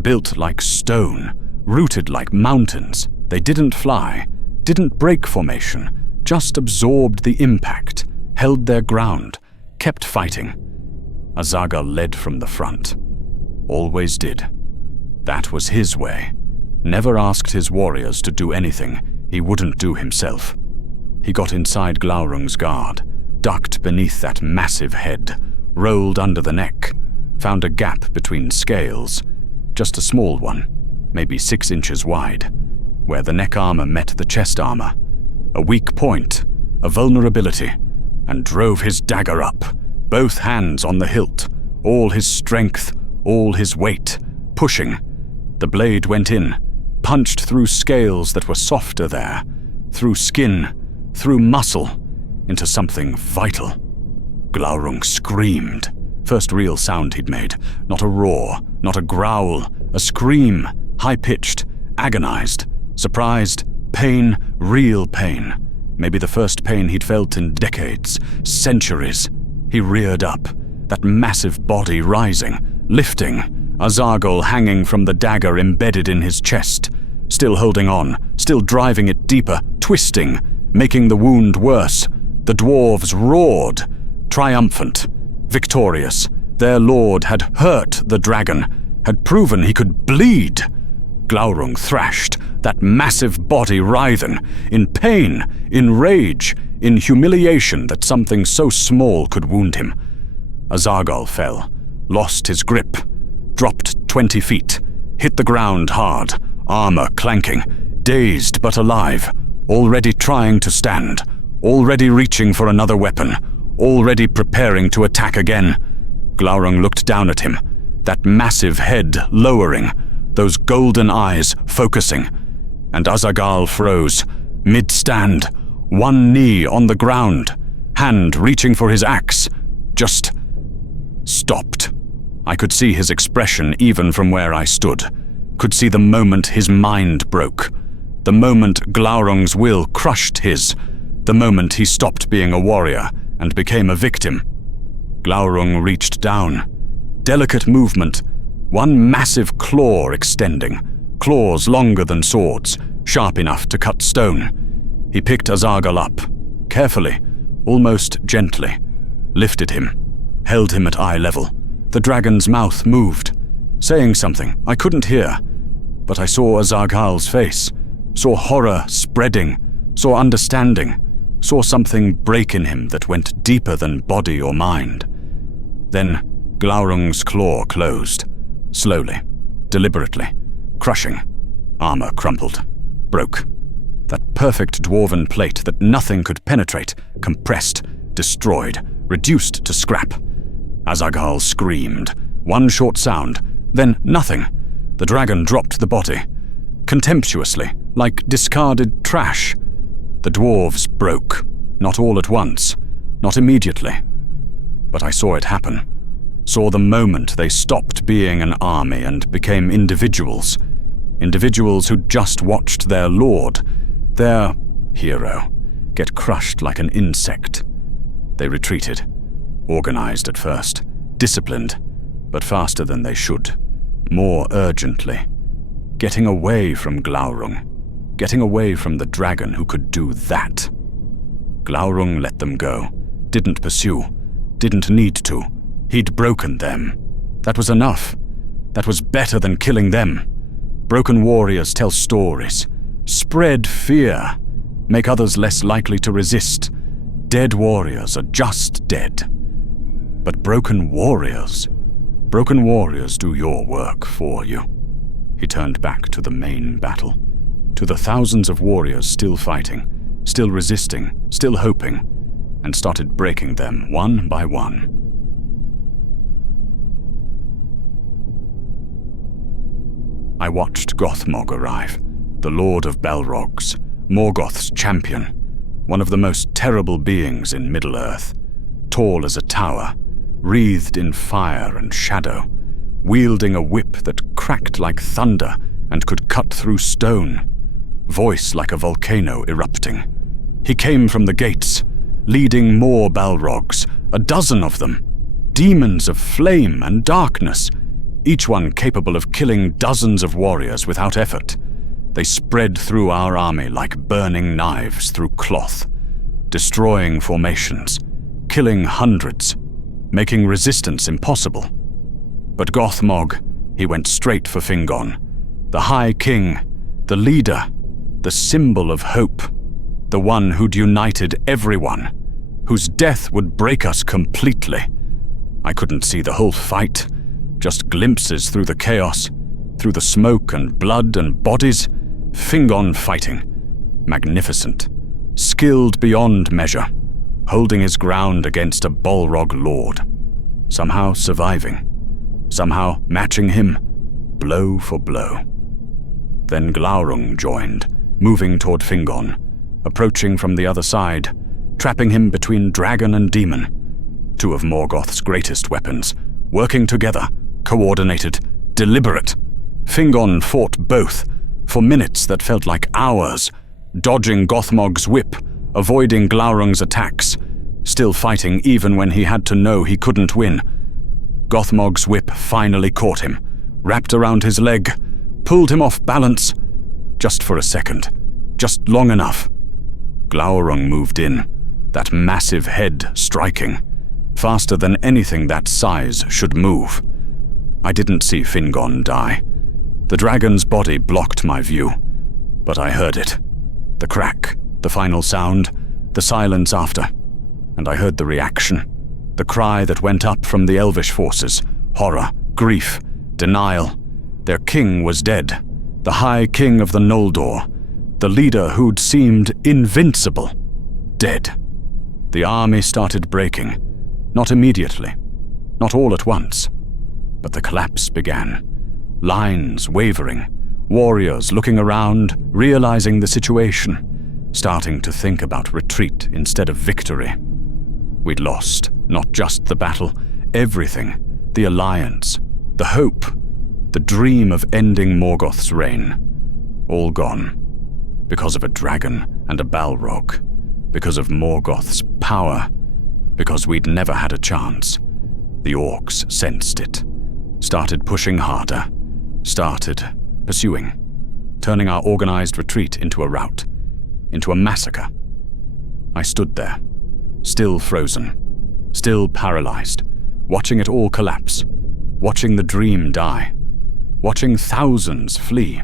built like stone, rooted like mountains. They didn't fly, didn't break formation, just absorbed the impact, held their ground, kept fighting. Azagul led from the front. Always did. That was his way. Never asked his warriors to do anything he wouldn't do himself. He got inside Glaurung's guard, ducked beneath that massive head, rolled under the neck, found a gap between scales, just a small one, maybe 6 inches wide, where the neck armor met the chest armor, a weak point, a vulnerability, and drove his dagger up, both hands on the hilt, all his strength, all his weight, pushing. The blade went in, punched through scales that were softer there, through skin, through muscle, into something vital. Glaurung screamed. First real sound he'd made. Not a roar, not a growl, a scream, high-pitched, agonized, surprised, pain, real pain. Maybe the first pain he'd felt in decades, centuries. He reared up, that massive body rising, lifting, Azagul hanging from the dagger embedded in his chest, still holding on, still driving it deeper, twisting, making the wound worse. The dwarves roared, triumphant, victorious. Their lord had hurt the dragon, had proven he could bleed. Glaurung thrashed, that massive body writhing, in pain, in rage, in humiliation that something so small could wound him. Azargal fell, lost his grip, dropped 20 feet, hit the ground hard, armor clanking, dazed but alive, already trying to stand, already reaching for another weapon, already preparing to attack again. Glaurung looked down at him, that massive head lowering, those golden eyes focusing, and Azargal froze, mid-stand, one knee on the ground, hand reaching for his axe, just stopped. I could see his expression even from where I stood, could see the moment his mind broke, the moment Glaurung's will crushed his, the moment he stopped being a warrior and became a victim. Glaurung reached down. Delicate movement, one massive claw extending, claws longer than swords, sharp enough to cut stone. He picked Azargal up, carefully, almost gently, lifted him, held him at eye level. The dragon's mouth moved, saying something I couldn't hear, but I saw Azargal's face, saw horror spreading, saw understanding, saw something break in him that went deeper than body or mind. Then Glaurung's claw closed, slowly, deliberately, crushing. Armor crumpled, broke. That perfect dwarven plate that nothing could penetrate, compressed, destroyed, reduced to scrap. Azargal screamed, one short sound, then nothing. The dragon dropped the body, contemptuously, like discarded trash. The dwarves broke, not all at once, not immediately. But I saw it happen, saw the moment they stopped being an army and became individuals. Individuals who'd just watched their lord, their hero, get crushed like an insect. They retreated, organized at first, disciplined, but faster than they should, more urgently. Getting away from Glaurung, getting away from the dragon who could do that. Glaurung let them go, didn't pursue, didn't need to. He'd broken them. That was enough. That was better than killing them. Broken warriors tell stories, spread fear, make others less likely to resist. Dead warriors are just dead. But broken warriors do your work for you. He turned back to the main battle, to the thousands of warriors still fighting, still resisting, still hoping, and started breaking them one by one. I watched Gothmog arrive, the Lord of Balrogs, Morgoth's champion, one of the most terrible beings in Middle-earth, tall as a tower, wreathed in fire and shadow, wielding a whip that cracked like thunder and could cut through stone, voice like a volcano erupting. He came from the gates, leading more Balrogs, a dozen of them, demons of flame and darkness, each one capable of killing dozens of warriors without effort. They spread through our army like burning knives through cloth, destroying formations, killing hundreds, making resistance impossible. But Gothmog, he went straight for Fingon, the High King, the leader, the symbol of hope, the one who'd united everyone, whose death would break us completely. I couldn't see the whole fight, just glimpses through the chaos, through the smoke and blood and bodies. Fingon fighting, magnificent, skilled beyond measure, holding his ground against a Balrog lord, somehow surviving, somehow matching him, blow for blow. Then Glaurung joined, moving toward Fingon, approaching from the other side, trapping him between dragon and demon, two of Morgoth's greatest weapons, working together, coordinated, deliberate. Fingon fought both, for minutes that felt like hours, dodging Gothmog's whip, avoiding Glaurung's attacks, still fighting even when he had to know he couldn't win. Gothmog's whip finally caught him, wrapped around his leg, pulled him off balance, just for a second, just long enough. Glaurung moved in, that massive head striking, faster than anything that size should move. I didn't see Fingon die. The dragon's body blocked my view, but I heard it. The crack, the final sound, the silence after, and I heard the reaction, the cry that went up from the elvish forces, horror, grief, denial. Their king was dead, the High King of the Noldor, the leader who'd seemed invincible, dead. The army started breaking, not immediately, not all at once, but the collapse began. Lines wavering, warriors looking around, realizing the situation, starting to think about retreat instead of victory. We'd lost not just the battle, everything, the alliance, the hope, the dream of ending Morgoth's reign. All gone. Because of a dragon and a Balrog. Because of Morgoth's power. Because we'd never had a chance. The orcs sensed it. Started pushing harder. Started pursuing. Turning our organized retreat into a rout. Into a massacre. I stood there. Still frozen. Still paralyzed. Watching it all collapse. Watching the dream die. Watching thousands flee.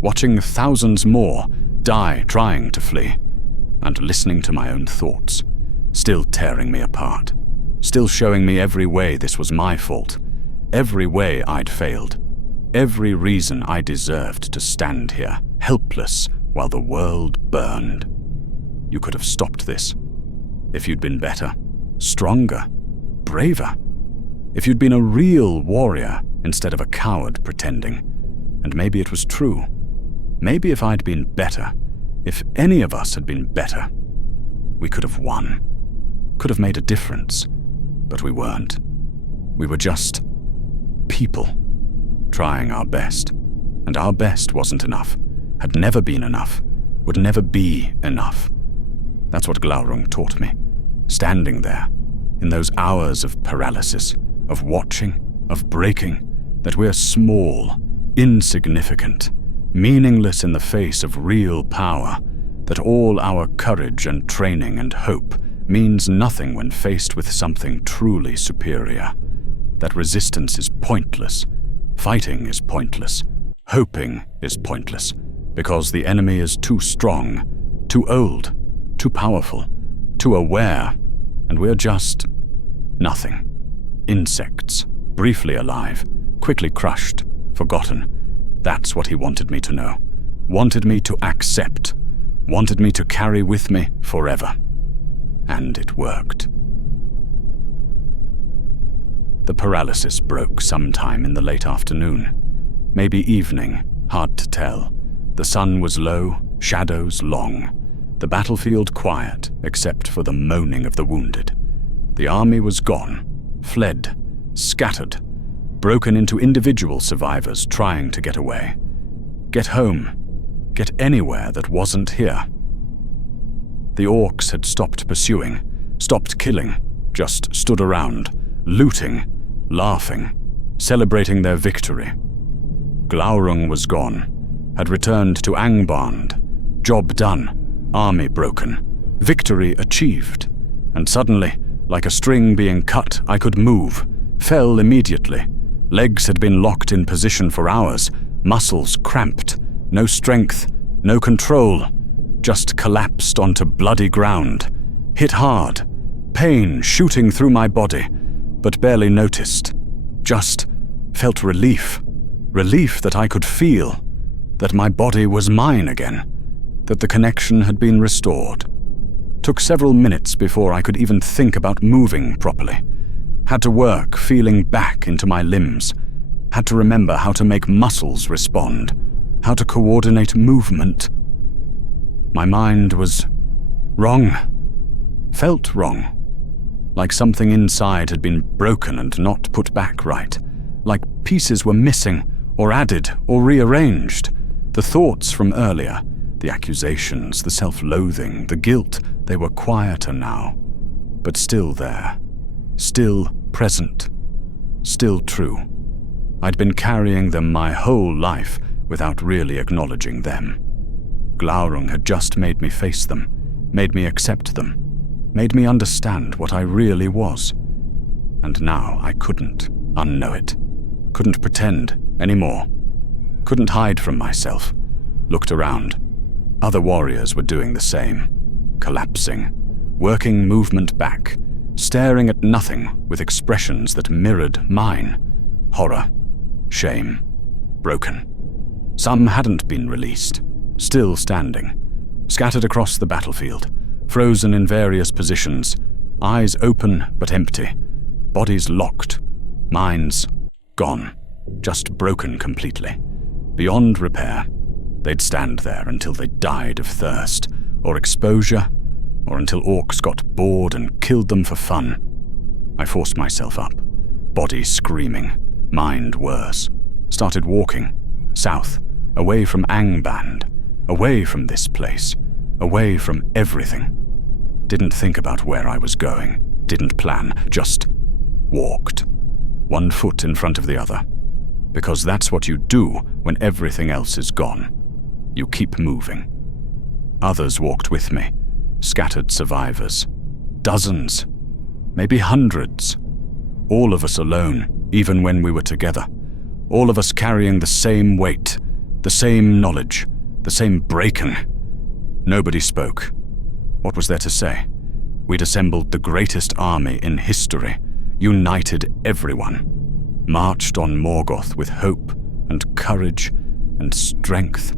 Watching thousands more die trying to flee. And listening to my own thoughts. Still tearing me apart. Still showing me every way this was my fault. Every way I'd failed. Every reason I deserved to stand here, helpless, while the world burned. You could have stopped this. If you'd been better, stronger, braver. If you'd been a real warrior instead of a coward pretending. And maybe it was true. Maybe if I'd been better, if any of us had been better, we could have won. Could have made a difference. But we weren't. We were just people, trying our best. And our best wasn't enough, had never been enough, would never be enough. That's what Glaurung taught me, standing there, in those hours of paralysis, of watching, of breaking, that we're small, insignificant, meaningless in the face of real power, that all our courage and training and hope means nothing when faced with something truly superior, that resistance is pointless, fighting is pointless, hoping is pointless, because the enemy is too strong, too old, too powerful, too aware, and we're just nothing. Insects, briefly alive, quickly crushed, forgotten. That's what he wanted me to know, wanted me to accept, wanted me to carry with me forever. And it worked. The paralysis broke sometime in the late afternoon, maybe evening, hard to tell. The sun was low, shadows long, the battlefield quiet except for the moaning of the wounded. The army was gone, fled, scattered, broken into individual survivors trying to get away. Get home, get anywhere that wasn't here. The orcs had stopped pursuing, stopped killing, just stood around, looting, laughing, celebrating their victory. Glaurung was gone, had returned to Angband, job done, army broken, victory achieved, and suddenly, like a string being cut, I could move, fell immediately. Legs had been locked in position for hours, muscles cramped, no strength, no control, just collapsed onto bloody ground, hit hard, pain shooting through my body, but barely noticed, just felt relief, relief that I could feel, that my body was mine again, that the connection had been restored. Took several minutes before I could even think about moving properly. Had to work feeling back into my limbs. Had to remember how to make muscles respond, how to coordinate movement. My mind was wrong. Felt wrong. Like something inside had been broken and not put back right. Like pieces were missing, or added, or rearranged. The thoughts from earlier, the accusations, the self-loathing, the guilt, they were quieter now, but still there, still present, still true. I'd been carrying them my whole life without really acknowledging them. Glaurung had just made me face them, made me accept them, made me understand what I really was. And now I couldn't unknow it, couldn't pretend anymore, Couldn't hide from myself. Looked around. Other warriors were doing the same. Collapsing. Working movement back. Staring at nothing with expressions that mirrored mine. Horror. Shame. Broken. Some hadn't been released. Still standing. Scattered across the battlefield. Frozen in various positions. Eyes open but empty. Bodies locked. Minds gone. Just broken completely. Beyond repair. They'd stand there until they died of thirst, or exposure, or until orcs got bored and killed them for fun. I forced myself up. Body screaming. Mind worse. Started walking. South. Away from Angband. Away from this place. Away from everything. Didn't think about where I was going. Didn't plan. Just walked. One foot in front of the other. Because that's what you do when everything else is gone. You keep moving. Others walked with me. Scattered survivors. Dozens. Maybe hundreds. All of us alone, even when we were together. All of us carrying the same weight, the same knowledge, the same breaking. Nobody spoke. What was there to say? We'd assembled the greatest army in history, united everyone, marched on Morgoth with hope and courage and strength,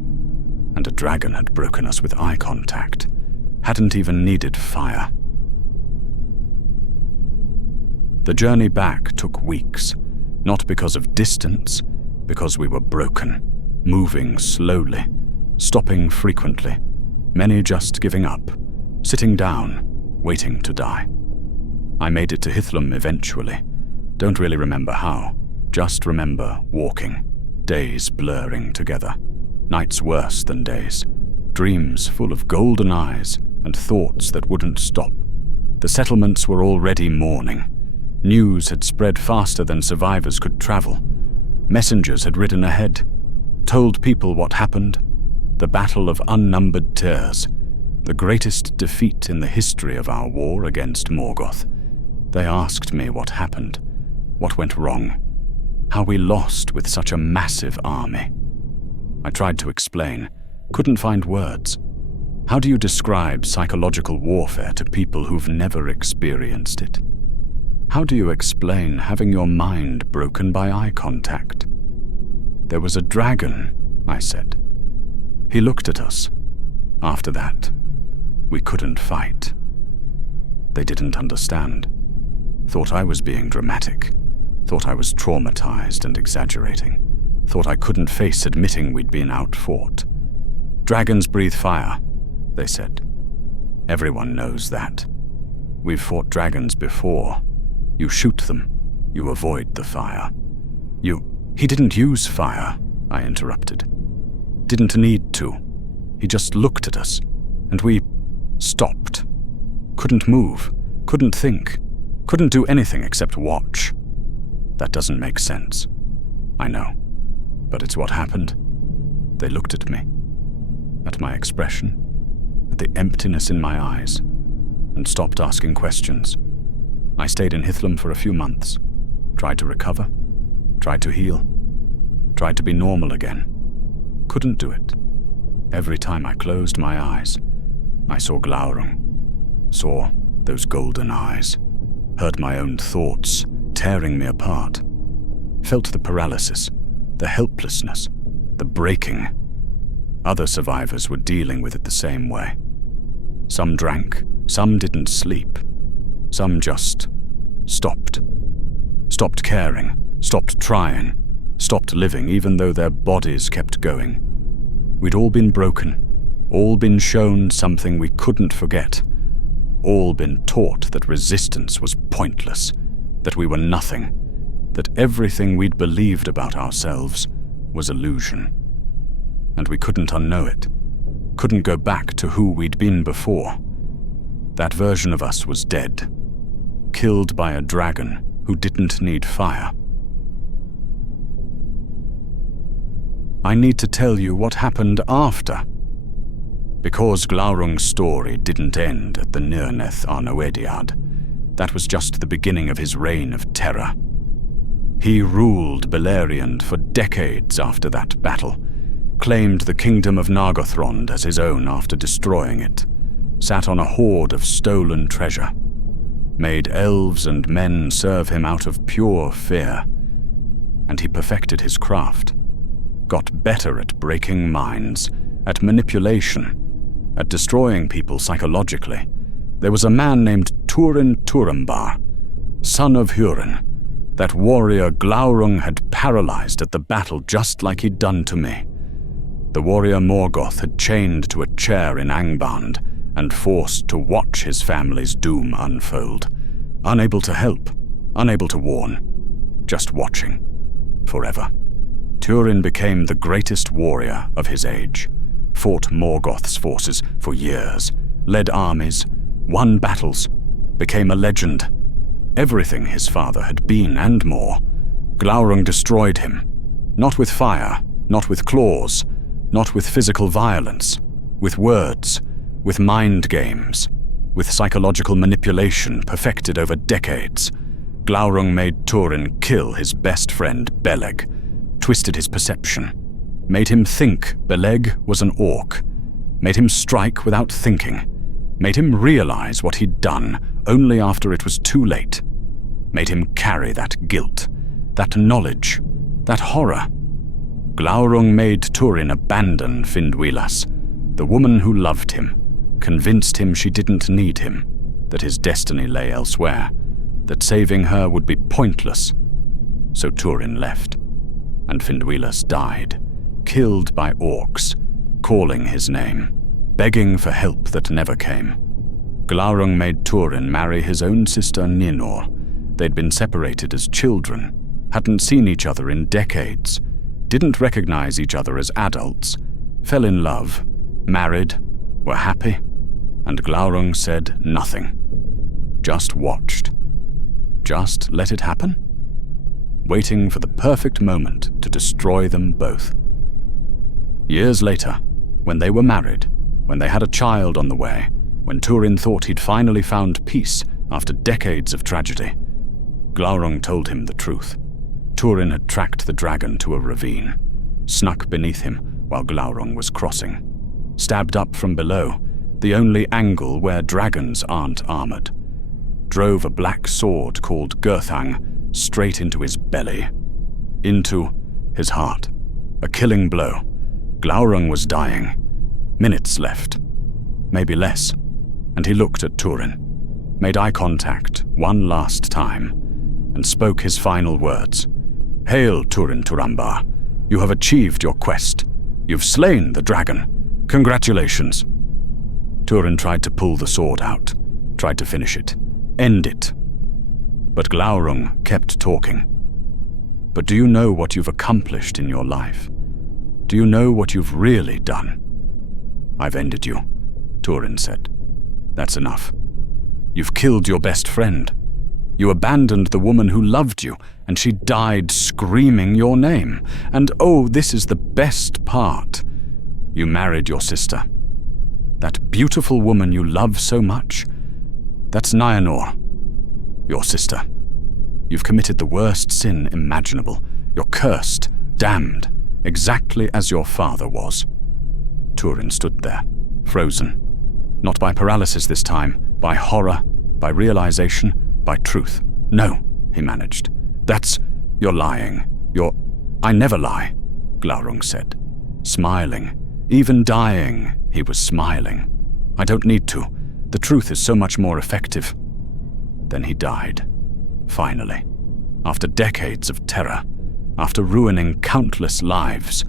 and a dragon had broken us with eye contact, hadn't even needed fire. The journey back took weeks, not because of distance, because we were broken, moving slowly, stopping frequently, many just giving up, sitting down, waiting to die. I made it to Hithlum eventually. Don't really remember how, just remember walking, days blurring together, nights worse than days, dreams full of golden eyes and thoughts that wouldn't stop. The settlements were already mourning. News had spread faster than survivors could travel. Messengers had ridden ahead, told people what happened. The battle of unnumbered tears, the greatest defeat in the history of our war against Morgoth. They asked me what happened, what went wrong, how we lost with such a massive army. I tried to explain, couldn't find words. How do you describe psychological warfare to people who've never experienced it? How do you explain having your mind broken by eye contact? There was a dragon, I said. He looked at us. After that, we couldn't fight. They didn't understand. Thought I was being dramatic. Thought I was traumatized and exaggerating. Thought I couldn't face admitting we'd been outfought. Dragons breathe fire, they said. Everyone knows that. We've fought dragons before. You shoot them. You avoid the fire. He didn't use fire, I interrupted. Didn't need to. He just looked at us, and we stopped. Couldn't move, couldn't think, couldn't do anything except watch. That doesn't make sense. I know, but it's what happened. They looked at me, at my expression, at the emptiness in my eyes, and stopped asking questions. I stayed in Hithlum for a few months, tried to recover, tried to heal, tried to be normal again. Couldn't do it. Every time I closed my eyes, I saw Glaurung, saw those golden eyes, heard my own thoughts tearing me apart, felt the paralysis, the helplessness, the breaking. Other survivors were dealing with it the same way. Some drank, some didn't sleep, some just stopped. Stopped caring, stopped trying, stopped living even though their bodies kept going. We'd all been broken, all been shown something we couldn't forget, all been taught that resistance was pointless, that we were nothing, that everything we'd believed about ourselves was illusion. And we couldn't unknow it, couldn't go back to who we'd been before. That version of us was dead, killed by a dragon who didn't need fire. I need to tell you what happened after. Because Glaurung's story didn't end at the Nirneth Arnoediad, that was just the beginning of his reign of terror. He ruled Beleriand for decades after that battle, claimed the kingdom of Nargothrond as his own after destroying it, sat on a hoard of stolen treasure, made elves and men serve him out of pure fear, and he perfected his craft, got better at breaking minds, at manipulation, at destroying people psychologically. There was a man named Turin Turambar, son of Hurin. That warrior Glaurung had paralyzed at the battle just like he'd done to me. The warrior Morgoth had chained to a chair in Angband and forced to watch his family's doom unfold. Unable to help, unable to warn, just watching, forever. Turin became the greatest warrior of his age, fought Morgoth's forces for years, led armies, won battles, became a legend. Everything his father had been and more. Glaurung destroyed him, not with fire, not with claws, not with physical violence, with words, with mind games, with psychological manipulation perfected over decades. Glaurung made Turin kill his best friend Beleg, twisted his perception, made him think Beleg was an orc, made him strike without thinking, made him realize what he'd done only after it was too late, made him carry that guilt, that knowledge, that horror. Glaurung made Turin abandon Findwilas, the woman who loved him, convinced him she didn't need him, that his destiny lay elsewhere, that saving her would be pointless. So Turin left, and Findwilas died, killed by orcs, calling his name, begging for help that never came. Glaurung made Turin marry his own sister Ninor. They'd been separated as children, hadn't seen each other in decades, didn't recognize each other as adults, fell in love, married, were happy, and Glaurung said nothing. Just watched. Just let it happen? Waiting for the perfect moment to destroy them both. Years later, when they were married, when they had a child on the way, when Turin thought he'd finally found peace after decades of tragedy, Glaurung told him the truth. Turin had tracked the dragon to a ravine, snuck beneath him while Glaurung was crossing, stabbed up from below, the only angle where dragons aren't armored, drove a black sword called Gurthang straight into his belly, into his heart. A killing blow. Glaurung was dying. Minutes left, maybe less, and he looked at Turin, made eye contact one last time, and spoke his final words. "Hail, Turin Turambar. You have achieved your quest. You've slain the dragon. Congratulations." Turin tried to pull the sword out, tried to finish it, end it. But Glaurung kept talking. "But do you know what you've accomplished in your life? Do you know what you've really done?" "I've ended you," Turin said. "That's enough. You've killed your best friend. You abandoned the woman who loved you, and she died screaming your name. And oh, this is the best part. You married your sister. That beautiful woman you love so much. That's Nienor, your sister. You've committed the worst sin imaginable. You're cursed, damned, exactly as your father was." Turin stood there, frozen. Not by paralysis this time, by horror, by realization, by truth. "No," he managed. You're lying. I never lie," Glaurung said, smiling. Even dying, he was smiling. "I don't need to. The truth is so much more effective." Then he died. Finally. After decades of terror, after ruining countless lives,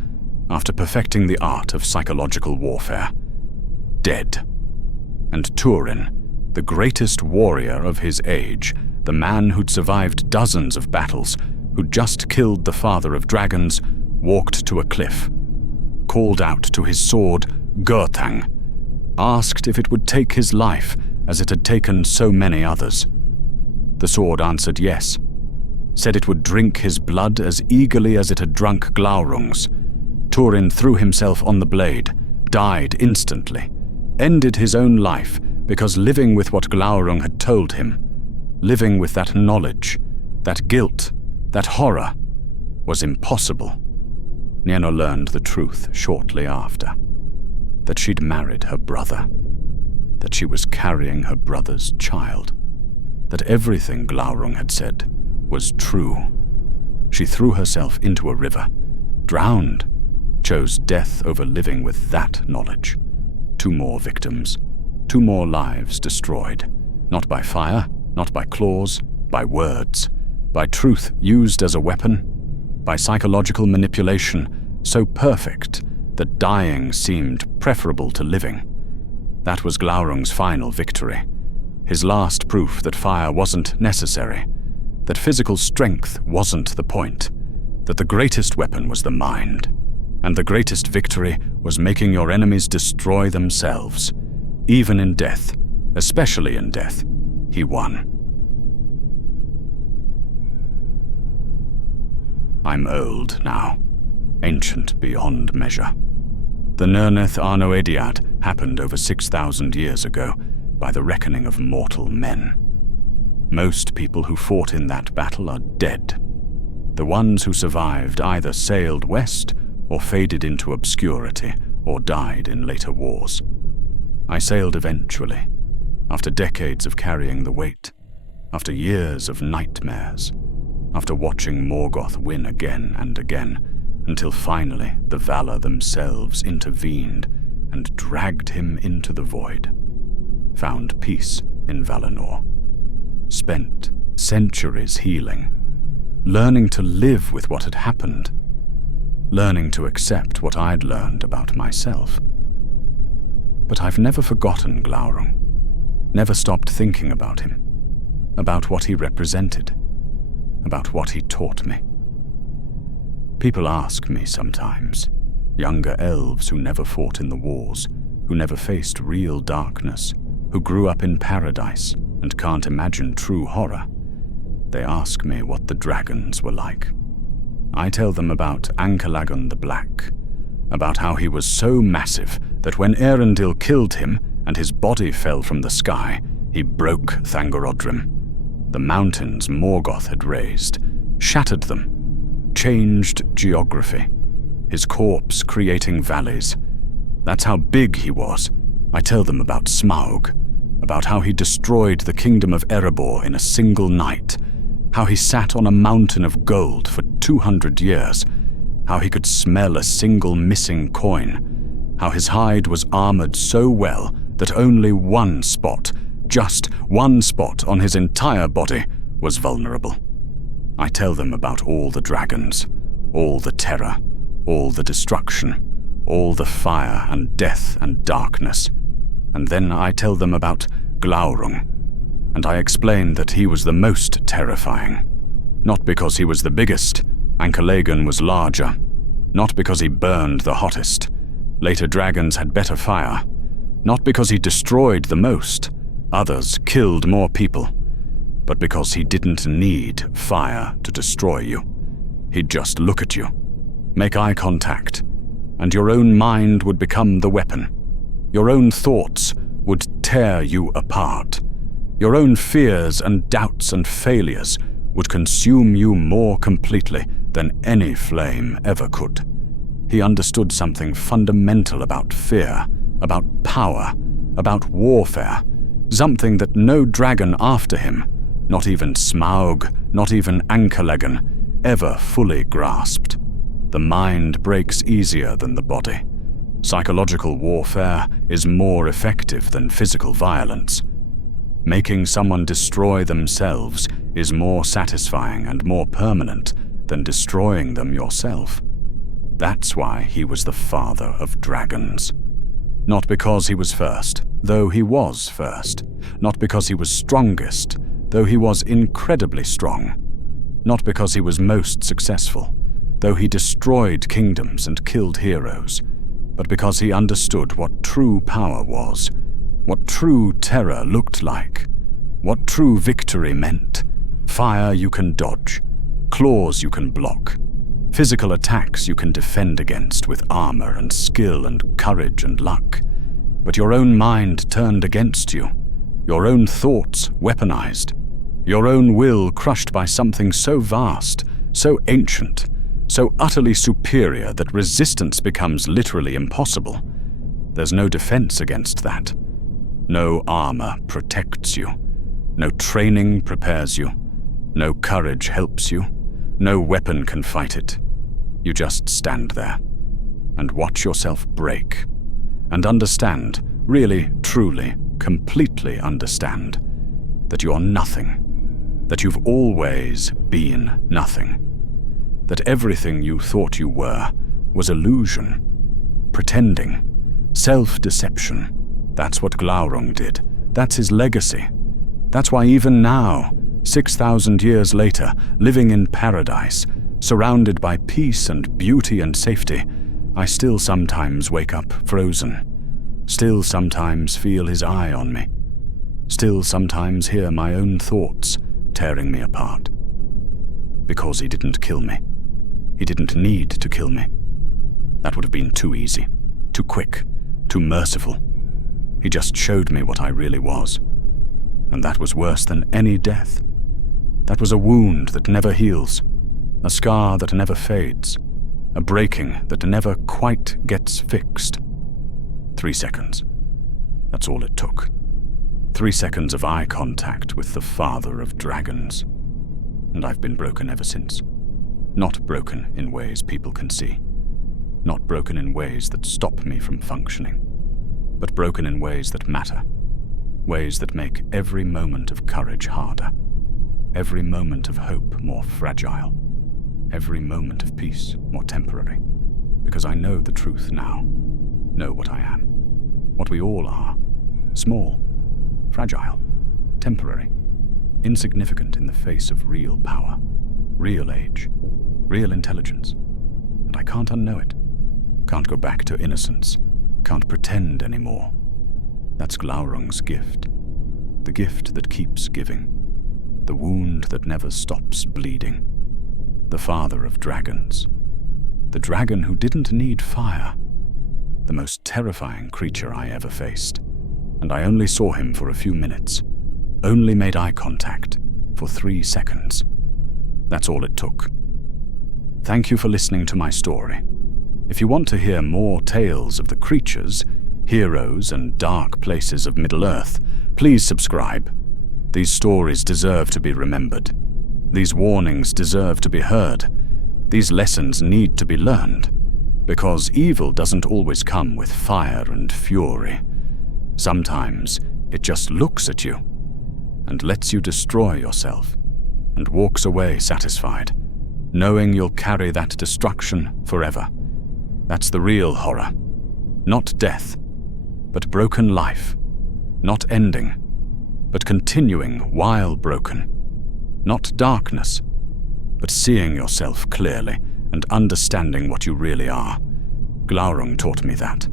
after perfecting the art of psychological warfare. Dead. And Turin, the greatest warrior of his age, the man who'd survived dozens of battles, who'd just killed the father of dragons, walked to a cliff, called out to his sword, Gurthang, asked if it would take his life as it had taken so many others. The sword answered yes, said it would drink his blood as eagerly as it had drunk Glaurung's. Turin threw himself on the blade, died instantly, ended his own life because living with what Glaurung had told him, living with that knowledge, that guilt, that horror was impossible. Nienna learned the truth shortly after. That she'd married her brother. That she was carrying her brother's child. That everything Glaurung had said was true. She threw herself into a river, drowned, chose death over living with that knowledge. 2 more victims, 2 more lives destroyed, not by fire, not by claws, by words, by truth used as a weapon, by psychological manipulation so perfect that dying seemed preferable to living. That was Glaurung's final victory, his last proof that fire wasn't necessary, that physical strength wasn't the point, that the greatest weapon was the mind, and the greatest victory was making your enemies destroy themselves. Even in death, especially in death, he won. I'm old now, ancient beyond measure. The Nirnaeth Arnoediad happened over 6,000 years ago by the reckoning of mortal men. Most people who fought in that battle are dead. The ones who survived either sailed west or faded into obscurity or died in later wars. I sailed eventually, after decades of carrying the weight, after years of nightmares, after watching Morgoth win again and again, until finally the Valar themselves intervened and dragged him into the void. Found peace in Valinor. Spent centuries healing, learning to live with what had happened, learning to accept what I'd learned about myself. But I've never forgotten Glaurung, never stopped thinking about him, about what he represented, about what he taught me. People ask me sometimes, younger elves who never fought in the wars, who never faced real darkness, who grew up in paradise and can't imagine true horror. They ask me what the dragons were like. I tell them about Ankalagon the Black, about how he was so massive that when Erendil killed him and his body fell from the sky, he broke Thangorodrim, the mountains Morgoth had raised, shattered them, changed geography, his corpse creating valleys. That's how big he was. I tell them about Smaug, about how he destroyed the kingdom of Erebor in a single night, how he sat on a mountain of gold for 200 years, how he could smell a single missing coin, how his hide was armored so well that only one spot, just one spot on his entire body, was vulnerable. I tell them about all the dragons, all the terror, all the destruction, all the fire and death and darkness. And then I tell them about Glaurung, and I explain that he was the most terrifying. Not because he was the biggest, Ankalagon was larger. Not because he burned the hottest. Later dragons had better fire. Not because he destroyed the most. Others killed more people. But because he didn't need fire to destroy you. He'd just look at you, make eye contact, and your own mind would become the weapon. Your own thoughts would tear you apart. Your own fears and doubts and failures would consume you more completely than any flame ever could. He understood something fundamental about fear, about power, about warfare, something that no dragon after him, not even Smaug, not even Ankalagon, ever fully grasped. The mind breaks easier than the body. Psychological warfare is more effective than physical violence. Making someone destroy themselves is more satisfying and more permanent than destroying them yourself. That's why he was the father of dragons. Not because he was first, though he was first. Not because he was strongest, though he was incredibly strong. Not because he was most successful, though he destroyed kingdoms and killed heroes, but because he understood what true power was, what true terror looked like, what true victory meant. Fire you can dodge, claws you can block, physical attacks you can defend against with armor and skill and courage and luck. But your own mind turned against you, your own thoughts weaponized, your own will crushed by something so vast, so ancient, so utterly superior that resistance becomes literally impossible. There's no defense against that. No armor protects you. No training prepares you. No courage helps you. No weapon can fight it. You just stand there and watch yourself break and understand, really, truly, completely understand, that you are nothing, that you've always been nothing, that everything you thought you were was illusion, pretending, self-deception. That's what Glaurung did. That's his legacy. That's why even now, 6,000 years later, living in paradise, surrounded by peace and beauty and safety, I still sometimes wake up frozen, still sometimes feel his eye on me, still sometimes hear my own thoughts tearing me apart. Because he didn't kill me. He didn't need to kill me. That would have been too easy, too quick, too merciful. He just showed me what I really was. And that was worse than any death. That was a wound that never heals, a scar that never fades, a breaking that never quite gets fixed. 3 seconds. That's all it took. 3 seconds of eye contact with the father of dragons. And I've been broken ever since. Not broken in ways people can see. Not broken in ways that stop me from functioning. But broken in ways that matter. Ways that make every moment of courage harder. Every moment of hope more fragile. Every moment of peace more temporary. Because I know the truth now. Know what I am. What we all are. Small. Fragile. Temporary. Insignificant in the face of real power. Real age. Real intelligence. And I can't unknow it. Can't go back to innocence. Can't pretend anymore. That's Glaurung's gift. The gift that keeps giving. The wound that never stops bleeding. The father of dragons. The dragon who didn't need fire. The most terrifying creature I ever faced. And I only saw him for a few minutes. Only made eye contact for 3 seconds. That's all it took. Thank you for listening to my story. If you want to hear more tales of the creatures, heroes, and dark places of Middle-earth, please subscribe. These stories deserve to be remembered. These warnings deserve to be heard. These lessons need to be learned. Because evil doesn't always come with fire and fury. Sometimes it just looks at you and lets you destroy yourself and walks away satisfied, knowing you'll carry that destruction forever. That's the real horror. Not death, but broken life. Not ending, but continuing while broken. Not darkness, but seeing yourself clearly and understanding what you really are. Glaurung taught me that,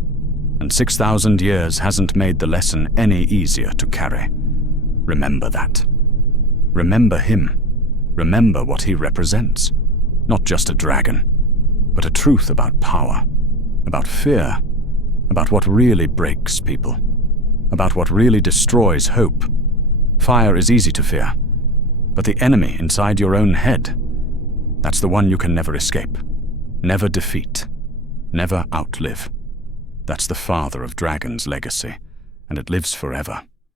and 6,000 years hasn't made the lesson any easier to carry. Remember that. Remember him. Remember what he represents. Not just a dragon, but a truth about power, about fear, about what really breaks people, about what really destroys hope. Fire is easy to fear, but the enemy inside your own head, that's the one you can never escape, never defeat, never outlive. That's the father of dragons' legacy, and it lives forever.